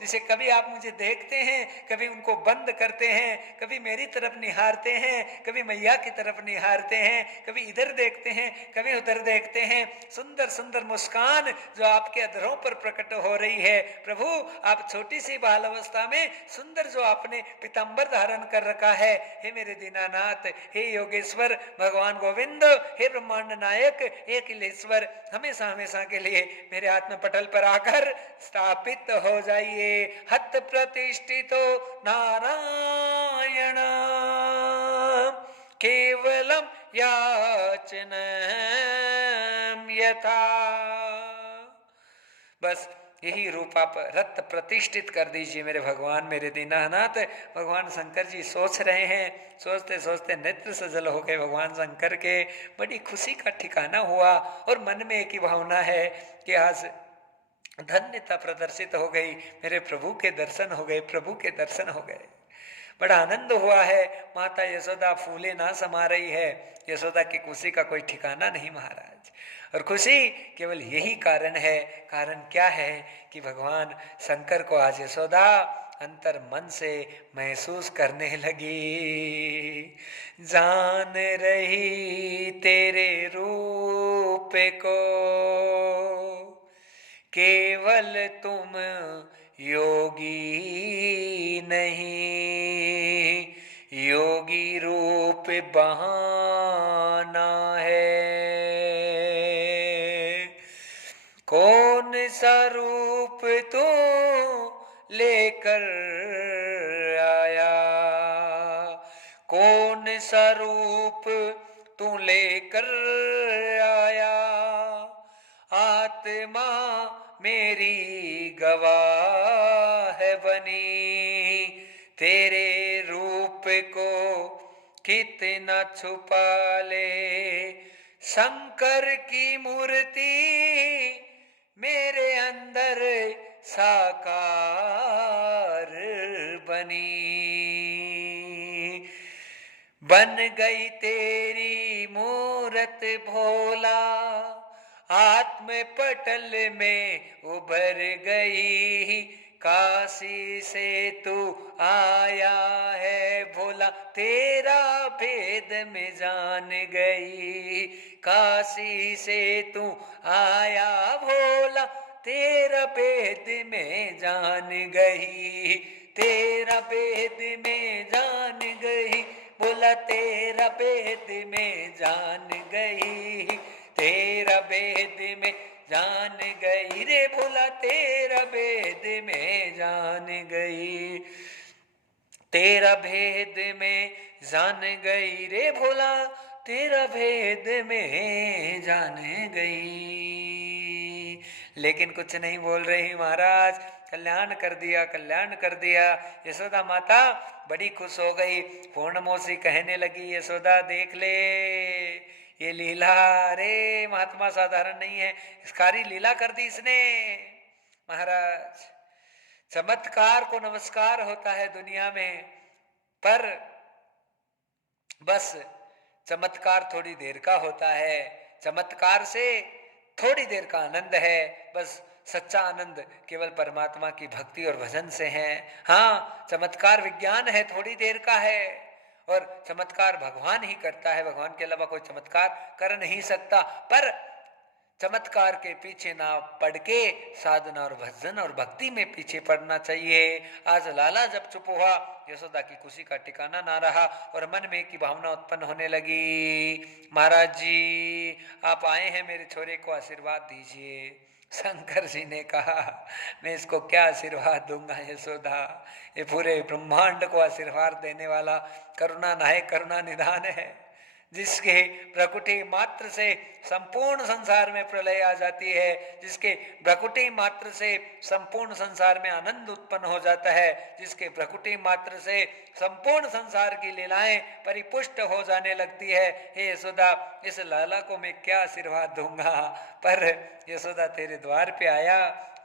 जिसे कभी आप मुझे देखते हैं, कभी उनको बंद करते हैं, कभी मेरी तरफ निहारते हैं, कभी मैया की तरफ निहारते हैं, कभी इधर देखते हैं, कभी उधर देखते हैं। सुंदर सुंदर मुस्कान जो आपके अधरों पर प्रकट हो रही है प्रभु। आप छोटी सी बाल अवस्था में सुंदर जो आपने पीतांबर धारण कर रखा है, हे मेरे दीनानाथ, हे योगेश्वर भगवान गोविंद, हे ब्रह्मांड नायक, हे अखिलेश्वर, हमेशा हमेशा के लिए मेरे आत्म पटल पर आकर स्थापित हो जाइए। हत प्रतिष्ठितो नारायण केवलम याचनम यथा। बस यही रूप आप रत प्रतिष्ठित कर दीजिए मेरे भगवान, मेरे दीनानाथ। भगवान शंकर जी सोच रहे हैं, सोचते सोचते नेत्र सजल हो गए भगवान शंकर के। बड़ी खुशी का ठिकाना हुआ और मन में एक ही भावना है कि आज धन्यता प्रदर्शित हो गई, मेरे प्रभु के दर्शन हो गए, प्रभु के दर्शन हो गए। बड़ा आनंद हुआ है। माता यशोदा फूले ना समा रही है, यशोदा की खुशी का कोई ठिकाना नहीं महाराज। और खुशी केवल यही कारण है। कारण क्या है कि भगवान शंकर को आज यशोदा अंतर मन से महसूस करने लगी। जान रही तेरे रूप को केवल तुम योगी नहीं, योगी रूप बहाना है। कौन सा रूप तू लेकर आया, कौन सा रूप तू लेकर आया, आत्मा मेरी गवाह बनी, तेरे रूप को कितना छुपा ले। शंकर की मूर्ति मेरे अंदर साकार बनी, बन गई तेरी मूरत भोला, आत्म पटल में उभर गई। काशी से तू आया है भोला, तेरा भेद में जान गई। काशी से तू आया भोला, तेरा भेद में जान गई, तेरा भेद में जान गई, बोला तेरा भेद में जान गई, तेरा भेद में जान गई रे भोला, तेरा भेद में जान गई, तेरा भेद में जान गई रे भोला, तेरा भेद में जान गई। लेकिन कुछ नहीं बोल रही महाराज। कल्याण कर दिया, कल्याण कर दिया। यशोदा माता बड़ी खुश हो गई। पूर्णमोसी कहने लगी, यशोदा देख ले ये लीला, रे महात्मा साधारण नहीं है, सारी लीला कर दी इसने महाराज। चमत्कार को नमस्कार होता है दुनिया में, पर बस चमत्कार थोड़ी देर का होता है। चमत्कार से थोड़ी देर का आनंद है, बस सच्चा आनंद केवल परमात्मा की भक्ति और भजन से है। हाँ, चमत्कार विज्ञान है, थोड़ी देर का है, और चमत्कार भगवान ही करता है, भगवान के अलावा कोई चमत्कार कर नहीं सकता। पर चमत्कार के पीछे ना पड़ के साधना और भजन और भक्ति में पीछे पड़ना चाहिए। आज लाला जब चुप हुआ, यशोदा की खुशी का ठिकाना ना रहा और मन में की भावना उत्पन्न होने लगी, महाराज जी आप आए हैं, मेरे छोरे को आशीर्वाद दीजिए। शंकर जी ने कहा, मैं इसको क्या आशीर्वाद दूंगा यशोदा, ये पूरे ब्रह्मांड को आशीर्वाद देने वाला करुणा नायक करुणा निधान है, जिसके प्रकृति मात्र से संपूर्ण संसार में प्रलय आ जाती है, जिसके प्रकृति मात्र से संपूर्ण संसार में आनंद उत्पन्न हो जाता है, जिसके प्रकृति मात्र से संपूर्ण संसार की लीलाएं परिपुष्ट हो जाने लगती है। हे यशोदा, इस लाला को मैं क्या आशीर्वाद दूंगा, पर यशोदा तेरे द्वार पे आया,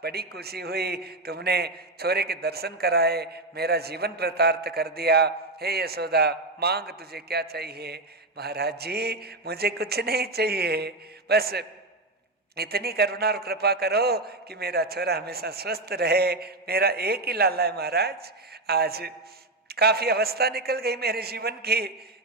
बड़ी खुशी हुई, तुमने छोरे के दर्शन कराए, मेरा जीवन कृतार्थ कर दिया। हे यशोदा, मांग तुझे क्या चाहिए। महाराज जी मुझे कुछ नहीं चाहिए, बस इतनी करुणा और कृपा करो कि मेरा छोरा हमेशा स्वस्थ रहे। मेरा एक ही लाला है महाराज। आज काफी अवस्था निकल गई मेरे जीवन की,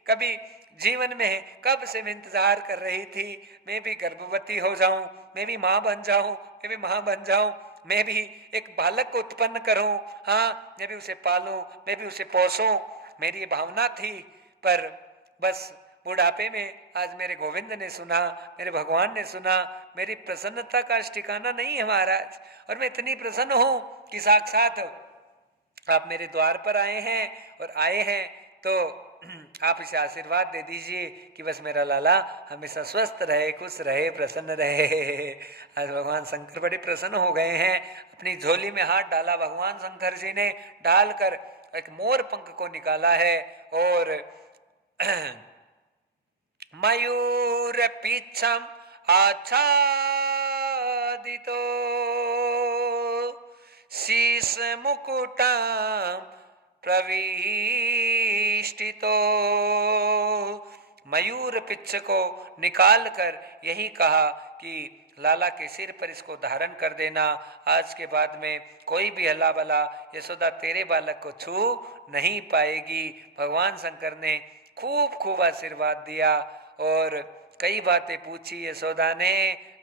कभी जीवन में कब से मैं इंतजार कर रही थी, मैं भी गर्भवती हो जाऊं, मैं भी माँ बन जाऊं, मैं भी माँ बन जाऊं, मैं भी एक बालक को उत्पन्न करूं, हाँ मैं भी उसे पालूं, मैं भी उसे पोसूं, मेरी ये भावना थी। पर बस बुढ़ापे में आज मेरे गोविंद ने सुना, मेरे भगवान ने सुना, मेरी प्रसन्नता का ठिकाना नहीं है महाराज। और मैं इतनी प्रसन्न हूं कि साक्षात आप मेरे द्वार पर आए हैं, और आए हैं तो आप इसे आशीर्वाद दे दीजिए कि बस मेरा लाला हमेशा स्वस्थ रहे, खुश रहे, प्रसन्न रहे। आज भगवान शंकर बड़े प्रसन्न हो गए हैं। अपनी झोली में हाथ डाला भगवान शंकर जी ने, डालकर एक मोर पंख को निकाला है, और मयूर पीछम आच्छादितो शीस मुकुटम प्रविष्टितो। मयूर पिच्छ को निकाल कर यही कहा कि लाला के सिर पर इसको धारण कर देना, आज के बाद में कोई भी हला बला यशोदा तेरे बालक को छू नहीं पाएगी। भगवान शंकर ने खूब खूब आशीर्वाद दिया और कई बातें पूछी यशोदा ने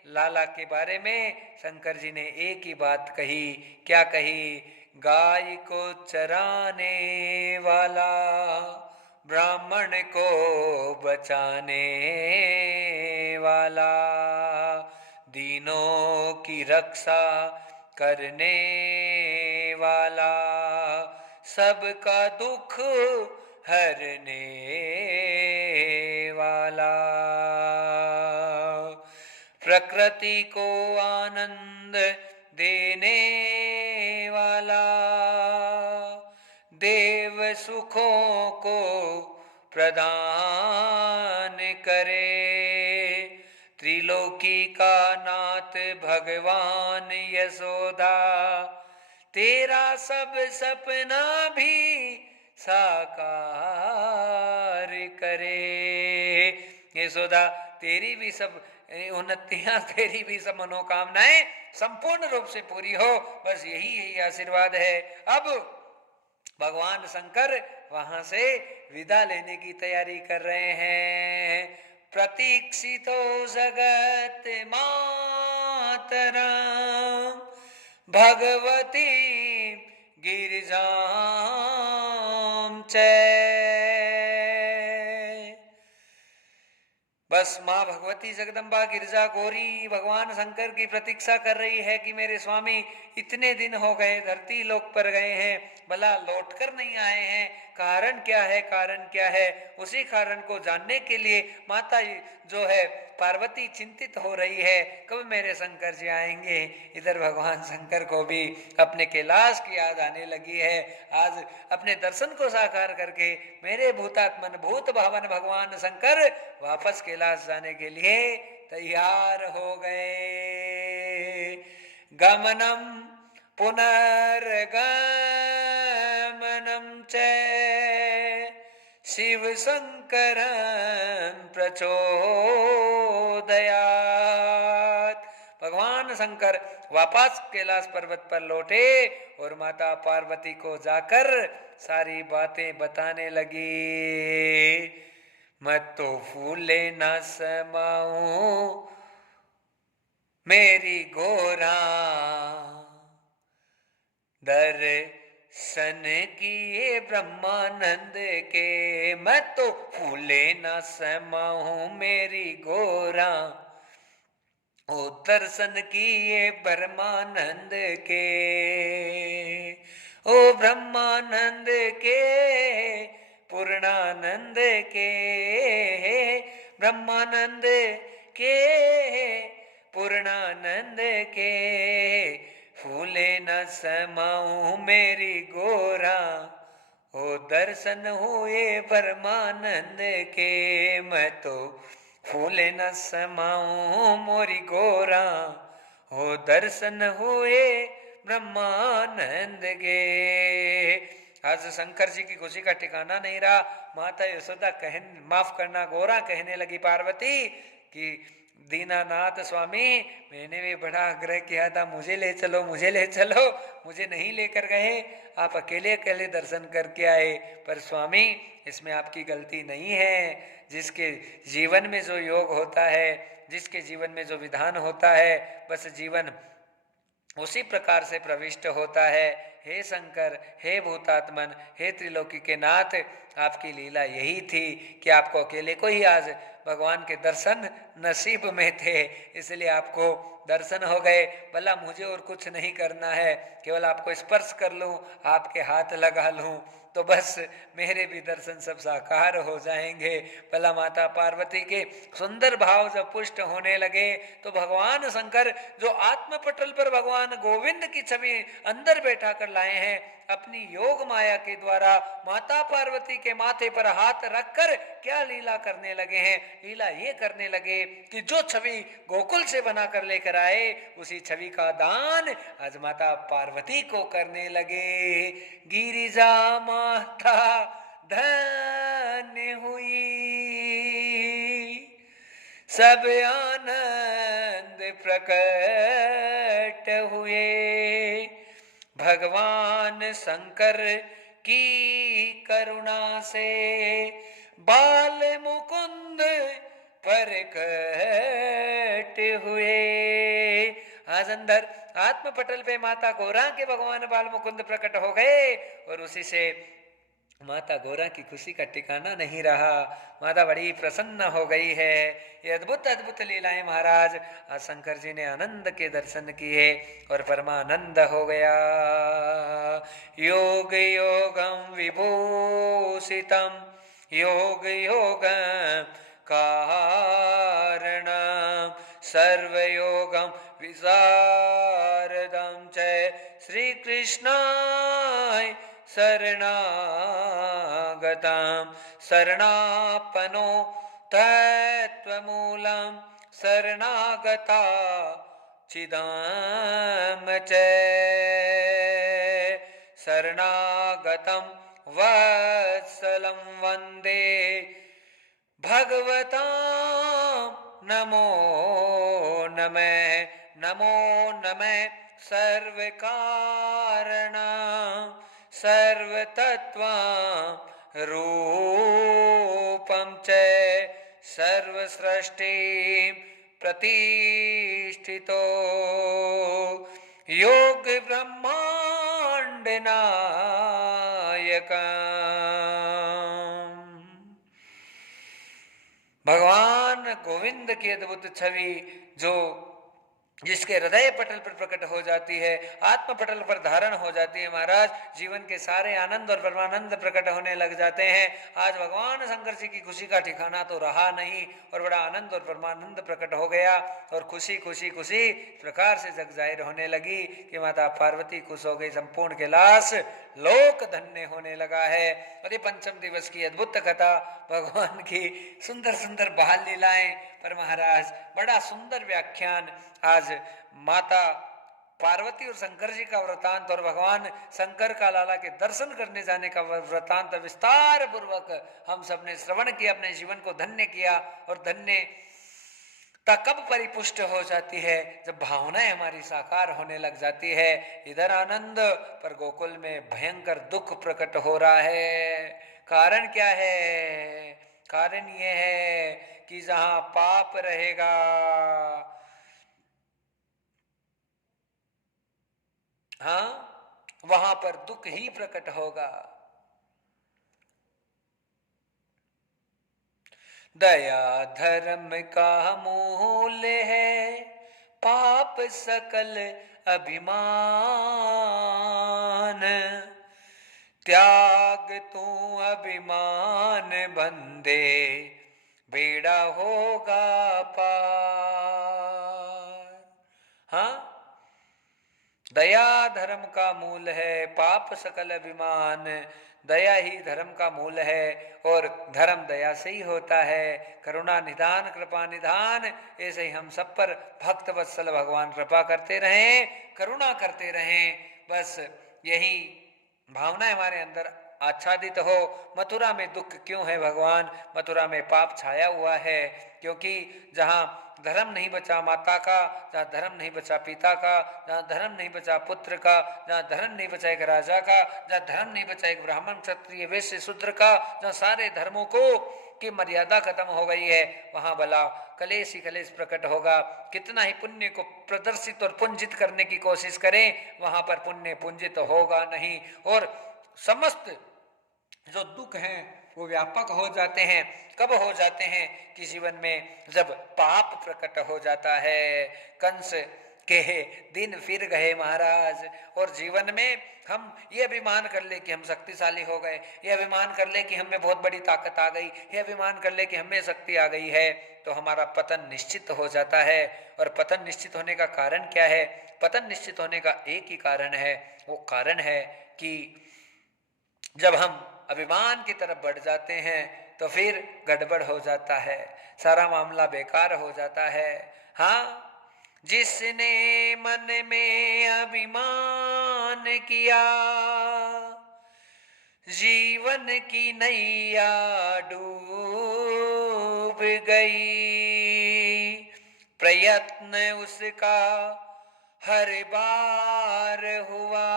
लाला के बारे में। शंकर जी ने एक ही बात कही, क्या कही, गाय को चराने वाला, ब्राह्मण को बचाने वाला, दीनों की रक्षा करने वाला, सबका दुख हरने वाला, प्रकृति को आनंद देने वाला, देव सुखों को प्रदान करे, त्रिलोकी का नाथ भगवान यशोदा, तेरा सब सपना भी साकार करे। यशोदा तेरी भी सब उन्नतियां, तेरी भी सब मनोकामनाएं संपूर्ण रूप से पूरी हो, बस यही आशीर्वाद है। अब भगवान शंकर वहां से विदा लेने की तैयारी कर रहे हैं। प्रतीक्षितो जगत मातरम भगवती गिरिजाम बस माँ भगवती जगदम्बा गिरजा गौरी भगवान शंकर की प्रतीक्षा कर रही है कि मेरे स्वामी इतने दिन हो गए धरती लोक पर गए हैं, भला लौट कर नहीं आए हैं, कारण क्या है, कारण क्या है। उसी कारण को जानने के लिए माता जो है पार्वती चिंतित हो रही है, कब मेरे शंकर जी आएंगे। इधर भगवान शंकर को भी अपने कैलाश की याद आने लगी है। आज अपने दर्शन को साकार करके मेरे भूतात्मन भूत भावन भगवान शंकर वापस कैलाश जाने के लिए तैयार हो गए। गमनम पुनर्गमनं च शिव शंकरं प्रचोदयात्। भगवान शंकर वापस कैलाश पर्वत पर लौटे और माता पार्वती को जाकर सारी बातें बताने लगी। मैं तो फूले न समाऊं मेरी गोरा, दर्शन किए ब्रह्मानंद के। मैं तो फूले न समाऊं मेरी गोरा, ओ दर्शन किए ब्रह्मानंद के। ओ ब्रह्मानंद के पूर्णानंद के, ब्रह्मानंद के पूर्णानंद के। फूले न समाऊं मेरी गोरा, ओ दर्शन हुए परमानंद के। मैं तो फूले न समाऊं मोरी गोरा, ओ दर्शन हुए ब्रह्मानंद के। आज शंकर जी की खुशी का ठिकाना नहीं रहा। माता यशोदा माफ करना गोरा कहने लगी पार्वती कि दीनानाथ स्वामी, मैंने भी बड़ा आग्रह किया था, मुझे ले चलो मुझे ले चलो, मुझे नहीं लेकर गए, आप अकेले अकेले दर्शन करके आए। पर स्वामी इसमें आपकी गलती नहीं है। जिसके जीवन में जो योग होता है, जिसके जीवन में जो विधान होता है, बस जीवन उसी प्रकार से प्रविष्ट होता है। हे शंकर, हे भूतात्मन, हे त्रिलोकी के नाथ, आपकी लीला यही थी कि आपको अकेले को ही आज भगवान के दर्शन नसीब में थे, इसलिए आपको दर्शन हो गए। भला मुझे और कुछ नहीं करना है, केवल आपको स्पर्श कर लूं, आपके हाथ लगा लूं, तो बस मेरे भी दर्शन सब साकार हो जाएंगे। भला माता पार्वती के सुंदर भाव जब पुष्ट होने लगे तो भगवान शंकर जो आत्मपटल पर भगवान गोविंद की छवि अंदर बैठा कर लाए हैं, अपनी योग माया के द्वारा माता पार्वती के माथे पर हाथ रखकर क्या लीला करने लगे हैं। लीला ये करने लगे कि जो छवि गोकुल से बनाकर लेकर आए, उसी छवि का दान आज माता पार्वती को करने लगे। गिरिजा माता धन्य हुई, सब आनंद प्रकट हुए। भगवान शंकर की करुणा से बाल मुकुंद प्रकट हुए। आज अंदर आत्मपटल पे माता गौरा के भगवान बाल मुकुंद प्रकट हो गए और उसी से माता गौरा की खुशी का ठिकाना नहीं रहा। माता बड़ी प्रसन्न हो गई है। ये अद्भुत अद्भुत लीलाएं महाराज आज शंकर जी ने आनंद के दर्शन किए और परमानंद हो गया। योग योगम विभूषितम योग योगम कारणम सर्वयोगम विशारदम च श्री कृष्णाय शरणागतम शरणापनो तत्वमूलम शरणागता चिदाम च शरणागतम वत्सलं वंदे भगवतां नमो नमः नमो नमः सर्वकारणा सर्वतत्त्वा रूपं च सर्वसृष्टि प्रतिष्ठितो योग ब्रह्मांड नायका। भगवान गोविंद की अद्भुत छवि जो जिसके हृदय पटल पर प्रकट हो जाती है, आत्म पटल पर धारण हो जाती है महाराज, जीवन के सारे आनंद और परमानंद प्रकट होने लग जाते हैं। आज भगवान शंकर जी की खुशी का ठिकाना तो रहा नहीं और बड़ा आनंद और परमानंद प्रकट हो गया और खुशी खुशी खुशी प्रकार से जग जाहिर होने लगी कि माता पार्वती खुश हो गई, संपूर्ण कैलाश लोक धन्य होने लगा है। और ये पंचम दिवस की अद्भुत कथा, भगवान की सुंदर सुंदर बाल लीलाएं, पर महाराज बड़ा सुंदर व्याख्यान आज माता पार्वती और शंकर जी का वृतांत और भगवान शंकर का लाला के दर्शन करने जाने का वृतांत विस्तार पूर्वक हम सबने श्रवण किया, अपने जीवन को धन्य किया। और धन्यता कब परिपुष्ट हो जाती है? जब भावनाएं हमारी साकार होने लग जाती है। इधर आनंद, पर गोकुल में भयंकर दुख प्रकट हो रहा है। कारण क्या है? कारण ये है कि जहां पाप रहेगा, हाँ, वहां पर दुख ही प्रकट होगा। दया धर्म का मूल है, पाप सकल अभिमान। त्याग तू अभिमान बंदे, बेड़ा होगा पार। हाँ, दया धर्म का मूल है, पाप सकल अभिमान। दया ही धर्म का मूल है और धर्म दया से ही होता है। करुणा निधान, कृपा निधान, ऐसे ही हम सब पर भक्त वत्सल भगवान कृपा करते रहें, करुणा करते रहें। बस यही भावना हमारे अंदर आच्छादित हो। मथुरा में दुख क्यों है भगवान? मथुरा में पाप छाया हुआ है, क्योंकि जहाँ धर्म नहीं बचा माता का, जहाँ धर्म नहीं बचा पिता का, जहाँ धर्म नहीं बचा पुत्र का, जहाँ धर्म नहीं बचा एक राजा का, जहाँ धर्म नहीं बचा एक ब्राह्मण क्षत्रिय वैश्य शूद्र का, जहाँ सारे धर्मों को की मर्यादा खत्म हो गई है, वहां भला कलेश ही कलेश प्रकट होगा। कितना ही पुण्य को प्रदर्शित और पुंजित करने की कोशिश करें, वहां पर पुण्य पुंजित होगा नहीं। और समस्त जो दुख हैं वो व्यापक हो जाते हैं। कब हो जाते हैं? कि जीवन में जब पाप प्रकट हो जाता है। कंस के दिन फिर गए महाराज। और जीवन में हम ये अभिमान कर ले कि हम शक्तिशाली हो गए, ये अभिमान कर ले कि हमें बहुत बड़ी ताकत आ गई, ये अभिमान कर ले कि हमें शक्ति आ गई है, तो हमारा पतन निश्चित हो जाता है। और पतन निश्चित होने का कारण क्या है? पतन निश्चित होने का एक ही कारण है, वो कारण है कि जब हम अभिमान की तरफ बढ़ जाते हैं तो फिर गड़बड़ हो जाता है, सारा मामला बेकार हो जाता है। हाँ, जिसने मन में अभिमान किया, जीवन की नैया डूब गई। प्रयत्न उसका हर बार हुआ,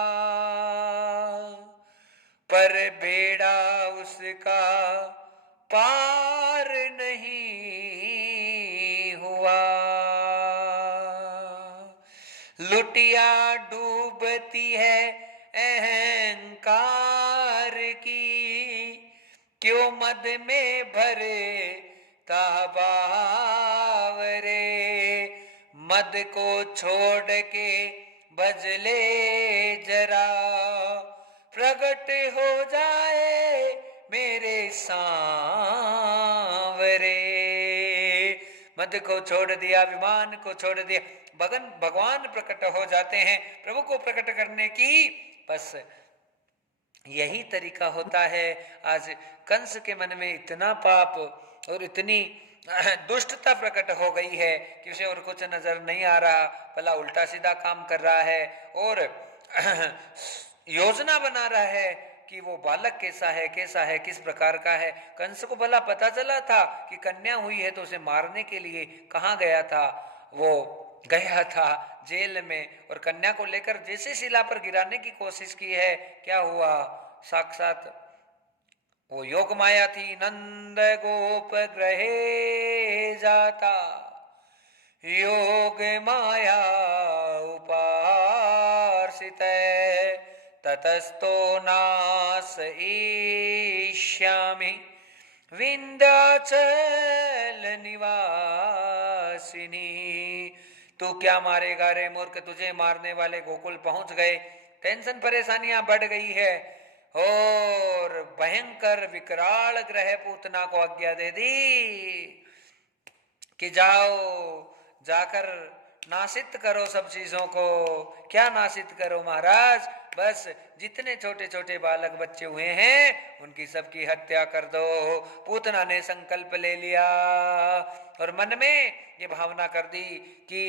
पर बेड़ा उसका पार नहीं हुआ। लुटिया डूबती है अहंकार की, क्यों मद में भरे ताबावरे। मद को छोड़ के बजले जरा, प्रकट हो जाए मेरे सांवरे। मद को छोड़ दिया, अभिमान को छोड़ दिया, भगवान प्रकट हो जाते हैं प्रभु को प्रकट करने की। बस यही तरीका होता है। आज कंस के मन में इतना पाप और इतनी दुष्टता प्रकट हो गई है कि उसे और कुछ नजर नहीं आ रहा, भला उल्टा सीधा काम कर रहा है और योजना बना रहा है कि वो बालक कैसा है, कैसा है, किस प्रकार का है। कंस को भला पता चला था कि कन्या हुई है तो उसे मारने के लिए कहाँ गया था? वो गया था जेल में, और कन्या को लेकर जैसे शिला पर गिराने की कोशिश की है, क्या हुआ? साक्षात वो योग माया थी। नंद गोप ग्रहे जाता, योग माया उपासित। ततस्तो नास ईष्यामि विंध्याचल निवासिनी। तू क्या मारेगा रे मूर्ख? तुझे मारने वाले गोकुल पहुंच गए। टेंशन परेशानियां बढ़ गई है और भयंकर विकराल ग्रह पूतना को आज्ञा दे दी कि जाओ, जाकर नाशित करो सब चीजों को। क्या नाशित करो महाराज? बस जितने छोटे छोटे बालक बच्चे हुए हैं उनकी सबकी हत्या कर दो। पूतना ने संकल्प ले लिया और मन में ये भावना कर दी कि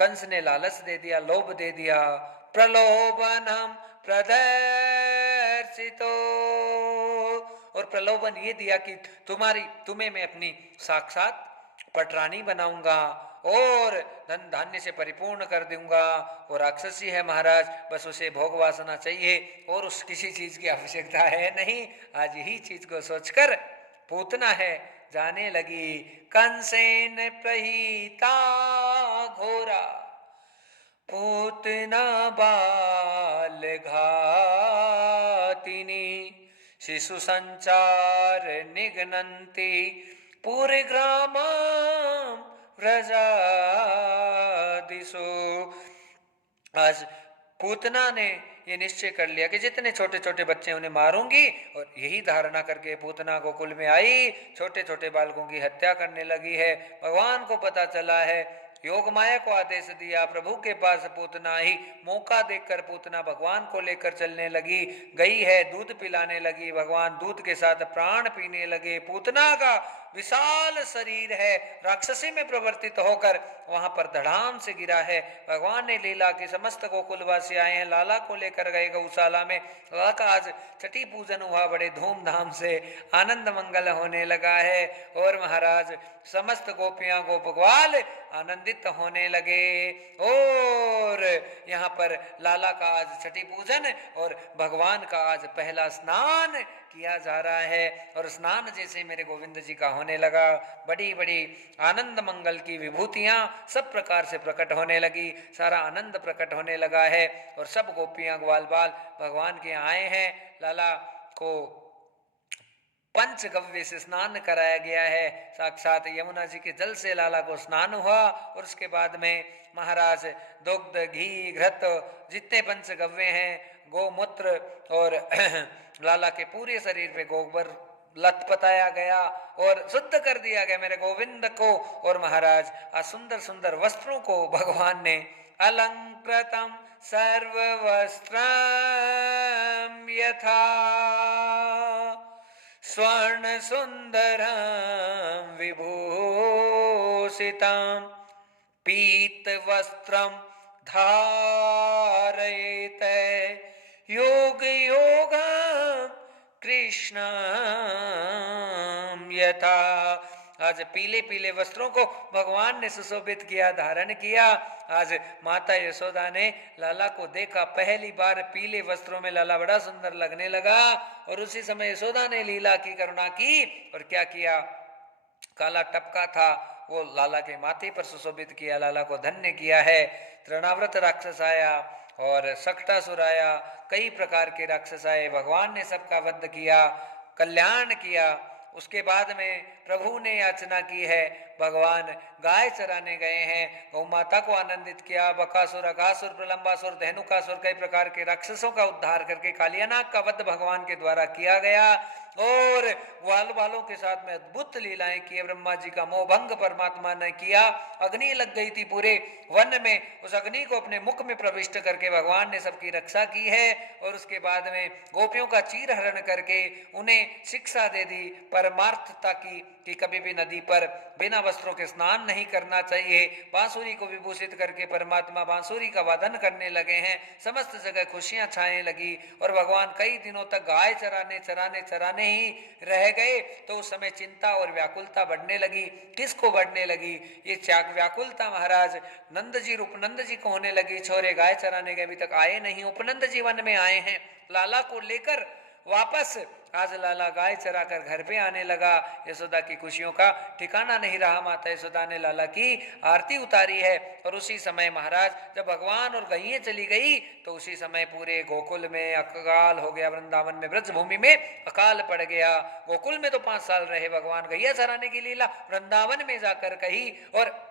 कंस ने लालच दे दिया, लोभ दे दिया, प्रलोभनम प्रदर्शितो, और प्रलोभन ये दिया कि तुम्हें मैं अपनी साक्षात पटरानी बनाऊंगा और धन धान्य से परिपूर्ण कर दूंगा। और राक्षसी है महाराज, बस उसे भोग वासना चाहिए और उस किसी चीज की आवश्यकता है नहीं। आज यही चीज को सोचकर पूतना है जाने लगी। कंसेन प्रहीता घोरा पूतना बाल घातिनी, शिशु संचार निघ्नन्ति पूरे ग्राम व्रजादिषु। आज पूतना ने ये निश्चय कर लिया कि जितने छोटे छोटे बच्चे उन्हें मारूंगी, और यही धारणा करके पूतना गोकुल में आई, छोटे छोटे बालकों की हत्या करने लगी है। भगवान को पता चला है, योग माया को आदेश दिया, प्रभु के पास पूतना ही मौका देखकर पूतना भगवान को लेकर चलने लगी, गई है दूध पिलाने लगी, भगवान दूध के साथ प्राण पीने लगे। पूतना का विशाल शरीर है, राक्षसी में प्रवर्तित होकर वहां पर धड़ाम से गिरा है। भगवान ने लीला कि समस्त गोकुलवासी आए हैं, लाला को लेकर गए गौशाला में। लाला का आज छठी पूजन हुआ, बड़े धूमधाम से आनंद मंगल होने लगा है। और महाराज समस्त गोपियां गोपग्वाल आनंदित होने लगे। और यहाँ पर लाला का आज छठी पूजन और भगवान का आज पहला स्नान किया जा रहा है। और स्नान जैसे मेरे गोविंद जी का होने लगा, बड़ी बड़ी आनंद मंगल की विभूतियां सब प्रकार से प्रकट होने लगी, सारा आनंद प्रकट होने लगा है। और सब गोपियां ग्वाल बाल भगवान के आए हैं। लाला को पंचगव्य से स्नान कराया गया है, साक्षात यमुना जी के जल से लाला को स्नान हुआ। और उसके बाद में महाराज दुग्ध घी घृत जितने पंचगव्य हैं, गोमूत्र और लाला के पूरे शरीर पे गोबर लथपथाया गया और शुद्ध कर दिया गया मेरे गोविंद को। और महाराज आज सुंदर सुंदर वस्त्रों को भगवान ने अलंकृतम सर्व वस्त्रम यथा स्वर्ण सुंदरम विभूषितम पीत वस्त्रम धारयेत योग योग कृष्ण यथा। आज पीले पीले वस्त्रों को भगवान ने सुशोभित किया, धारण किया। आज माता यशोदा ने लाला को देखा, पहली बार पीले वस्त्रों में लाला बड़ा सुंदर लगने लगा। और उसी समय यशोदा ने लीला की, करुणा की, और क्या किया, काला टपका था वो लाला के माथे पर सुशोभित किया, लाला को धन्य किया है। तृणाव्रत राक्षस आया और सक्टासुर आया, कई प्रकार के राक्षस आए, भगवान ने सबका वध किया, कल्याण किया। उसके बाद में प्रभु ने याचना की है, भगवान गाय चराने गए हैं, गौ माता को आनंदित किया, बकासुर अघासुर प्रलंबासुर धेनुकासुर कई प्रकार के राक्षसों का उद्धार करके कालियानाग का वध भगवान के द्वारा किया गया। और ग्वाल बालों के साथ में अद्भुत लीलाएं की, ब्रह्मा जी का मोह भंग परमात्मा ने किया। अग्नि लग गई थी पूरे वन में, उस अग्नि को अपने मुख में प्रविष्ट करके भगवान ने सबकी रक्षा की है। और उसके बाद में गोपियों का चीर हरण करके उन्हें शिक्षा दे दी परमार्थता की कि कभी भी नदी पर बिना वस्त्रों के स्नान नहीं करना चाहिए। बांसुरी को विभूषित करके परमात्मा बांसुरी का वादन करने लगे हैं, समस्त जगह खुशियां छाने लगी। और भगवान कई दिनों तक गाय चराने चराने चराने ही रह गए। तो उस समय चिंता और व्याकुलता बढ़ने लगी। किसको बढ़ने लगी? ये व्याकुलता महाराज नंद जी उपनंद जी को होने लगी। छोरे गाय चराने के अभी तक आए नहीं, उपनंद जी वन में आए हैं लाला को लेकर वापस। आज लाला गाय चरा कर घर पे आने लगा। यशोदा की खुशियों का ठिकाना नहीं रहा। माता यशोदा ने लाला की आरती उतारी है। और उसी समय महाराज जब भगवान और गैयें चली गई तो उसी समय पूरे गोकुल में अकाल हो गया। वृंदावन में ब्रज भूमि में अकाल पड़ गया। गोकुल में तो 5 साल रहे भगवान, गैया चराने की लीला वृंदावन में जाकर कही। और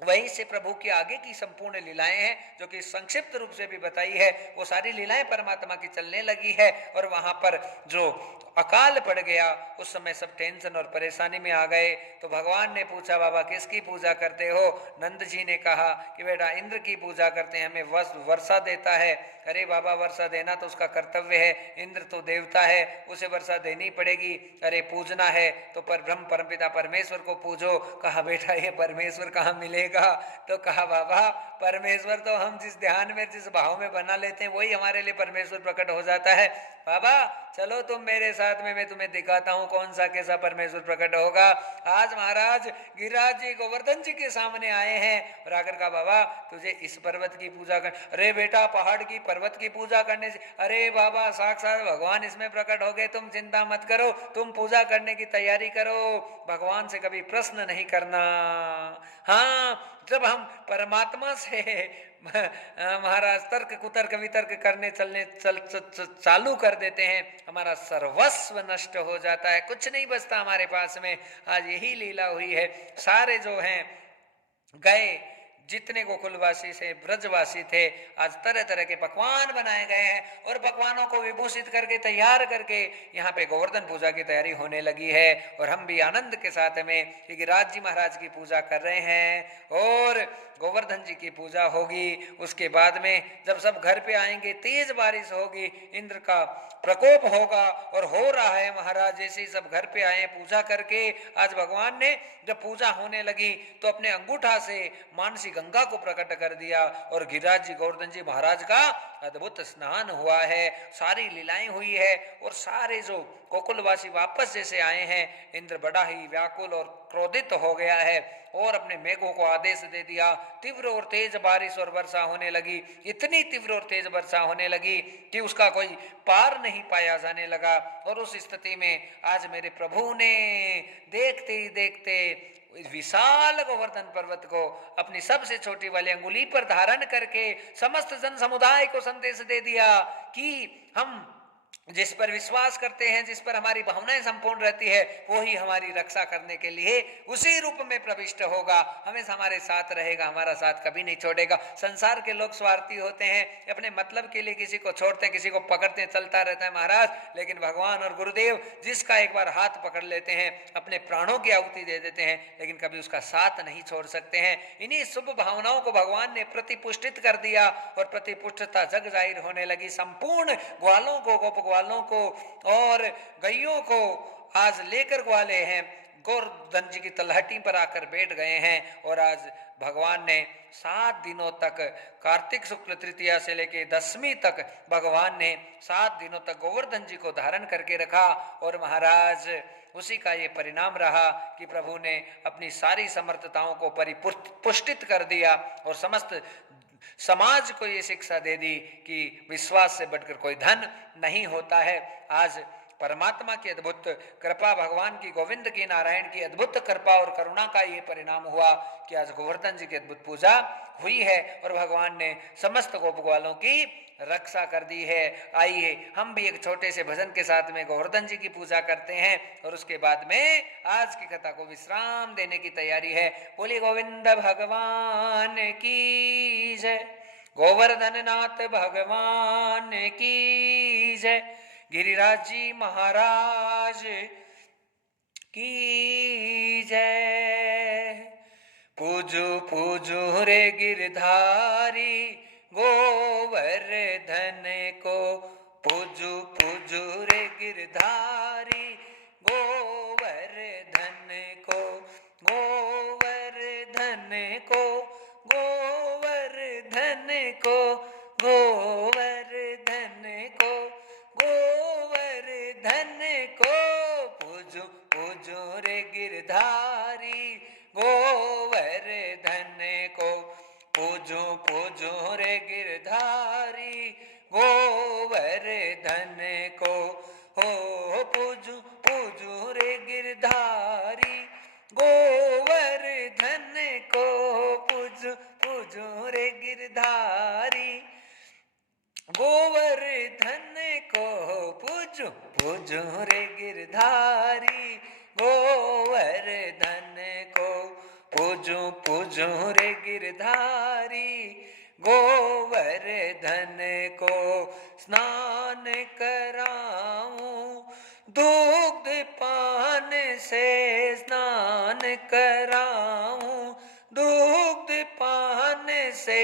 वहीं से प्रभु की आगे की संपूर्ण लीलाएं हैं जो कि संक्षिप्त रूप से भी बताई है, वो सारी लीलाएं परमात्मा की चलने लगी है। और वहां पर जो अकाल पड़ गया उस समय सब टेंशन और परेशानी में आ गए। तो भगवान ने पूछा, बाबा किसकी पूजा करते हो? नंद जी ने कहा कि बेटा इंद्र की पूजा करते हैं, हमें वर्षा देता है। अरे बाबा वर्षा देना तो उसका कर्तव्य है, इंद्र तो देवता है, उसे वर्षा देनी पड़ेगी। अरे पूजना है तो पर ब्रह्म परमपिता परमेश्वर को पूजो। कहा बेटा ये परमेश्वर कहाँ मिलेगा? मिलेगा। तो कहा बाबा परमेश्वर तो हम जिस ध्यान में जिस भाव में बना लेते हैं वही हमारे लिए परमेश्वर प्रकट हो जाता है। बाबा चलो तुम मेरे साथ में, मैं तुम्हें दिखाता हूँ कौन सा कैसा परमेश्वर प्रकट होगा। आज महाराज गिरिराज जी गोवर्धन जी के सामने आए हैं और आकर कहा बाबा तुझे इस पर्वत की पूजा कर। अरे बेटा पहाड़ की पर्वत की पूजा करने से, अरे बाबा साक्षात भगवान इसमें प्रकट हो गए, तुम चिंता मत करो, तुम पूजा करने की तैयारी करो, भगवान से कभी प्रश्न नहीं करना। हाँ जब हम परमात्मा से महाराज तर्क कुतर्क वितर्क करने चालू कर देते हैं, हमारा सर्वस्व नष्ट हो जाता है, कुछ नहीं बचता हमारे पास में। आज यही लीला हुई है। सारे जो हैं गए, जितने गोकुलवासी से ब्रजवासी थे, आज तरह तरह के पकवान बनाए गए हैं और पकवानों को विभूषित करके तैयार करके यहाँ पे गोवर्धन पूजा की तैयारी होने लगी है। और हम भी आनंद के साथ में गिरिराज जी महाराज की पूजा कर रहे हैं और गोवर्धन जी की पूजा होगी। उसके बाद में जब सब घर पे आएंगे तेज बारिश होगी, इंद्र का प्रकोप होगा और हो रहा है महाराज। जैसे ही सब घर पे आए पूजा करके, आज भगवान ने जब पूजा होने लगी तो अपने अंगूठा से मानसी गंगा को प्रकट कर दिया और गिरिराज जी गोवर्धन जी महाराज का अद्भुत स्नान हुआ है, सारी लीलाएं हुई है। और सारे जो गोकुलवासी वापस जैसे आए हैं, इंद्र बड़ा ही व्याकुल और क्रोधित हो गया है और अपने मेघों को आदेश दे दिया। तीव्र और तेज बारिश और वर्षा होने लगी, इतनी तीव्र और तेज वर्षा होने लगी कि उसका कोई पार नहीं पाया जाने लगा। और उस स्थिति में आज मेरे प्रभु ने देखते ही देखते विशाल गोवर्धन पर्वत को अपनी सबसे छोटी वाली अंगुली पर धारण करके समस्त जन समुदाय को संदेश दे दिया कि हम जिस पर विश्वास करते हैं, जिस पर हमारी भावनाएं संपूर्ण रहती है, वो ही हमारी रक्षा करने के लिए उसी रूप में प्रविष्ट होगा, हमेशा हमारे साथ रहेगा, हमारा साथ कभी नहीं छोड़ेगा। संसार के लोग स्वार्थी होते हैं, अपने मतलब के लिए किसी को छोड़ते हैं, किसी को पकड़ते हैं, चलता रहता है महाराज। लेकिन भगवान और गुरुदेव जिसका एक बार हाथ पकड़ लेते हैं, अपने प्राणों की आहुति दे देते हैं, लेकिन कभी उसका साथ नहीं छोड़ सकते हैं। इन्हीं शुभ भावनाओं को भगवान ने प्रतिपुष्टित कर दिया और प्रतिपुष्टता जग जाहिर होने लगी। संपूर्ण ग्वालों को, गोप ग्वालों को और गैयों को आज लेकर ग्वाले हैं गोवर्धन जी की तलहटी पर आकर बैठ गए हैं। और आज भगवान ने 7 दिनों तक, कार्तिक शुक्ल तृतीया से लेके 10वीं तक भगवान ने 7 दिनों तक गोवर्धन जी को धारण करके रखा। और महाराज उसी का ये परिणाम रहा कि प्रभु ने अपनी सारी समर्थताओं को परिपुष्टित कर दिया और समस्त समाज को ये शिक्षा दे दी कि विश्वास से बढ़कर कोई धन नहीं होता है। आज परमात्मा की अद्भुत कृपा, भगवान की, गोविंद की, नारायण की अद्भुत कृपा और करुणा का ये परिणाम हुआ कि आज गोवर्धन जी की अद्भुत पूजा हुई है और भगवान ने समस्त गोप ग्वालों की रक्षा कर दी है। आइए हम भी एक छोटे से भजन के साथ में गोवर्धन जी की पूजा करते हैं और उसके बाद में आज की कथा को विश्राम देने की तैयारी है। बोलिए गोविंद भगवान की जय, गोवर्धन नाथ भगवान की जय, गिरिराज जी महाराज की जय। पूजू पूजू रे गिरधारी गोवर्धन को, पूजू पूजू रे गिरधारी गोवर्धन को, गोवर्धन को, गोवर्धन को, गोवर्धन को, गोवर्धन को, पूजू पूजू रे गिरधारी गोवर्धन को, पूजू पूजू रे गिरधारी गोवर्धन को। हो पूजू पूजू रे गिरधारी गोवर्धन को, पूजू पूजू रे गिरधारी गोवर्धन को, पूजू पूजू रे गिरधारी गोवर्धन को, पूजू पूजू रे गिरधारी गोवर्धन को। स्नान कराऊं दुग्ध पान से, स्नान कराऊं दुग्ध पान से,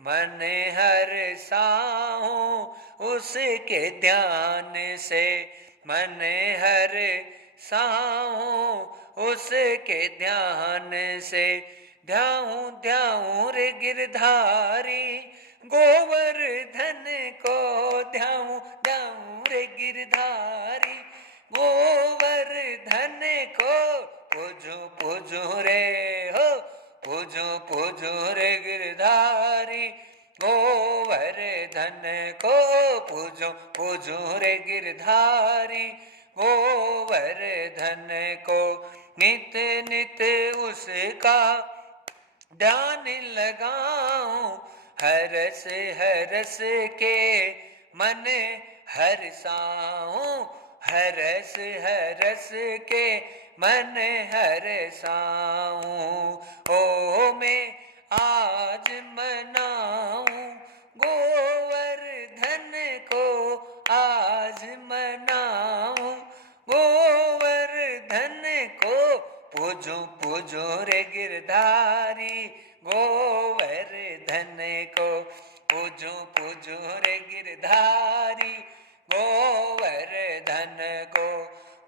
मन हर्षाऊं उसके ध्यान से, मन हर्षाऊं उसके ध्यान से। ध्याऊं ध्याऊं रे गिरधारी गोवर्धन को, ध्याऊं ध्याऊं रे गिरधारी गोवर्धन को, पूजू पूजू रे हो, पूजू पूजू रे गिरधारी गोवर्धन को, पूजू पूजू रे गिरधारी गोवर्धन को। नित नित उसका ध्यान लगाऊं, हरस हरस के मन हरसाऊं, हरस हरस के मन हरसाऊं। ओ मैं आज मनाऊं गोवर्धन को, आज मनाऊं गोवर्धन को, पूजू पूजू रे गिरधारी गोवर्धन को, पूजू पूजू रे गिरधारी गोवर्धन को,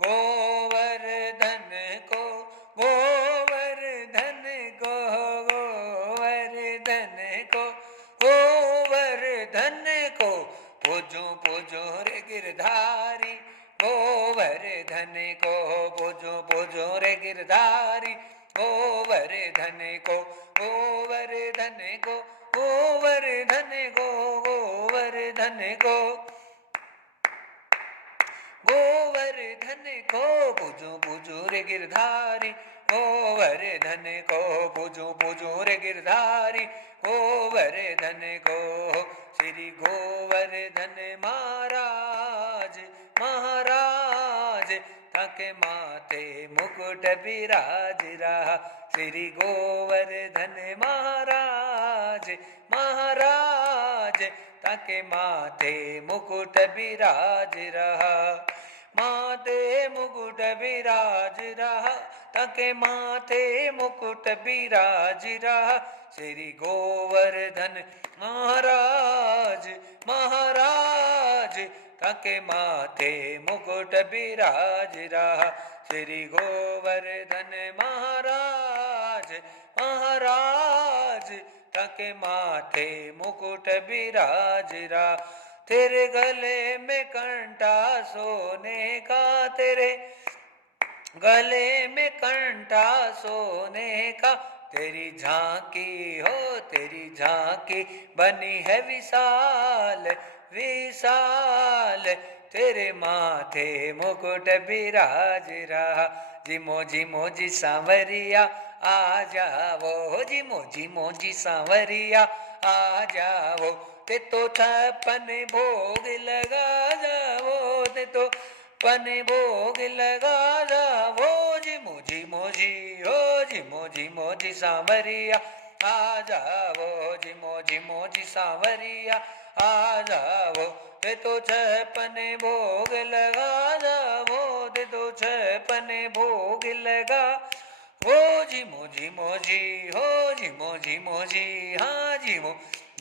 गोवर्धन को, गोवर्धन को, गोवर्धन को, गोवर्धन को, पूजू पूजू रे गिरधारी गोवर्धन को, पूजू पूजू रे गिरधारी गोवर्धन को, गोवर्धन को, गोवर्धन को, गोवर्धन को, गोवर्धन को, पूजू पूजू रे गिरधारी गोवर्धन को, पूजू पूजू रे गिरधारी गोवर्धन को। श्री गोवर्धन महाराज महाराज थके माथे मुकुट विराज रहा, श्री गोवर्धन महाराज महाराज थके माथे मुकुट विराज रहा, माथे मुकुट विराज रहा, तके माथे मुकुट विराज रहा, श्री गोवर्धन महाराज महाराज तके माथे मुकुट विराज रहा, श्री गोवर्धन महाराज महाराज तके माथे मुकुट विराज रहा। तेरे गले में कंठा सोने का, तेरे गले में कंठा सोने का, तेरी झांकी हो तेरी झांकी बनी है विशाल विशाल, तेरे माथे मुकुट विराज रहा। जिमो जिमो जी सांवरिया आ जाओ, जिमो जिमो जी सांवरिया आ जाओ, ते तो छप्पन भोग लगा जाओ, ते तो पन भोग लगा जाओ, जिमो जिमो जी हो, जिमो जिमो जी सांवरिया आ जाओ, जिमो जिमो जी सांवरिया आ जाओ, ते तो छप्पन भोग लगा जाओ, ते तो छप्पन भोग लगा हो, जिमो जिमो जी हो, जिमो जिमो जी हाँ, जिमो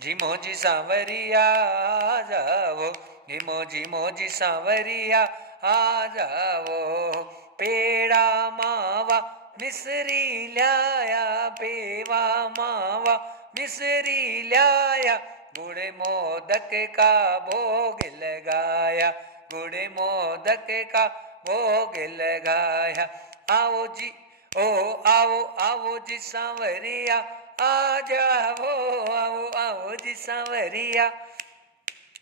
जिमो जी सांवरिया आ जाओ, जिमो जिमो जी सांवरिया आ जाओ। पेड़ा मावा मिसरी लाया, पेवा मावा मिसरी लाया, गुड़ मोदक का भोग लगाया, गुड़ मोदक का भोग लगाया। आओ जी ओ आओ आओ जी सांवरिया आ जाओ, आओ आओ जी सांवरिया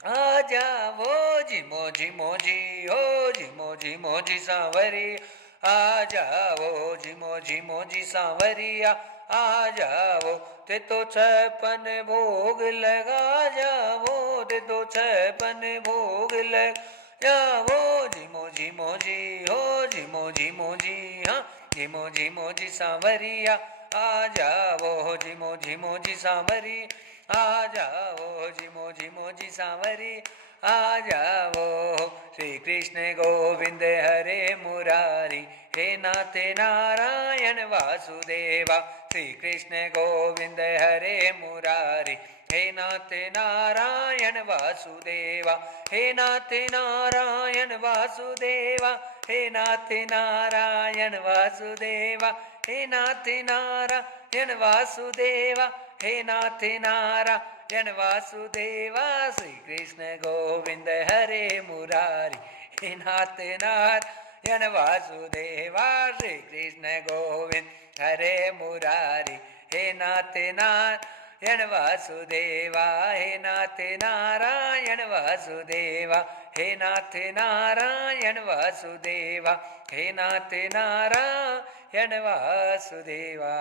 आ जाओ, जिमो जिमो जी हो, जिमो जिमो जी सांवरिया आ जाओ, जिमो जिमो जी सांवरिया आ जाओ, ते तो छप्पन भोग लगा जाओ, ते तो छप्पन भोग लगा जाओ, जिमो जिमो जी हो, जिमो जिमो जी हाँ, जिमो जिमो जी सांवरिया आ जाओ, जिमो जिमो जी सांवरिया आ जाओ, जिमो जिमो जी सांवरी आ जाओ। श्री कृष्ण गोविंद हरे मुरारी, हे नाथ नारायण वासुदेवा, श्री कृष्ण गोविंद हरे मुरारी, हे नाथ नारायण वासुदेवा, हे नाथ नारायण वासुदेवा, हे नाथ नारायण वासुदेवा, हे नाथ नारायण वासुदेवा, हे नाथ नारायण वासुदेवा। श्री कृष्ण गोविंद हरे मुरारी, हे नाथ नारायण वासुदेवा। श्री कृष्ण गोविंद हरे मुरारी, हे नाथ नारायण वासुदेवा, हे नाथ नारायण वासुदेवा, हे नाथ नारायण वासुदेवा, हे नाथ नारायण वासुदेवा।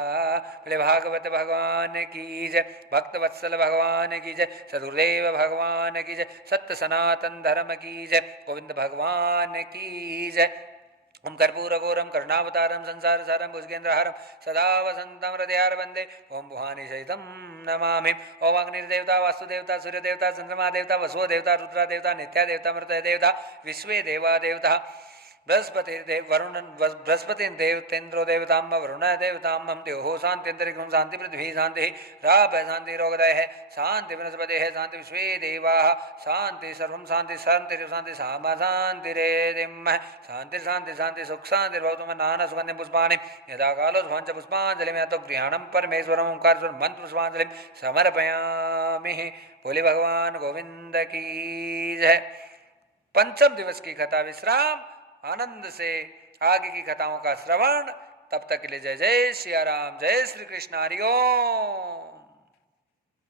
बोले भागवत भगवान की जय, भक्त वत्सल भगवान की जय, सदुर्देव भगवान की जय, सत्य सनातन धर्म की जय, गोविंद भगवान की जय। ओम कर्पूरगौरम करुणावतारम संसार सारम भुजगेन्द्रहारम सदा वसंतम हृदयार वंदे ओम भुवानी सहितम नमामि। ओम अग्निर्देवता वास्तुदेवता सूर्यदेवता चंद्रमा देवता वसुओ देवता रुद्रा देवता नित्या देवता मृत देवता विश्वे देवा देवता बृहस्पति देव वरुण बृहस्पति देवतेन्द्रो देवताम वरुण देवताम हम देहो शांति अंतरिक्षं शांति पृथ्वी शांति राप शांति रोगदय है शांति वनस्पति है शांति विश्वे देवा शांति सर्वं शांति शांति शांति सामा शांति रेदिम शांति शांति शांति सुख शांति भवतु नाना सुगंधि पुष्पाणि यदा कालो सुभांच पुष्पांजलि में तो गृहाणं परमेश्वरम ओंकार स्वर मंत्र पुष्पांजलि समर्पयामि। बोले भगवान गोविंद की जय। पंचम दिवस की कथा विश्राम, आनंद से आगे की कथाओं का श्रवण। तब तक के लिए जय जय सिया राम, जय श्री कृष्ण, हरि ओम।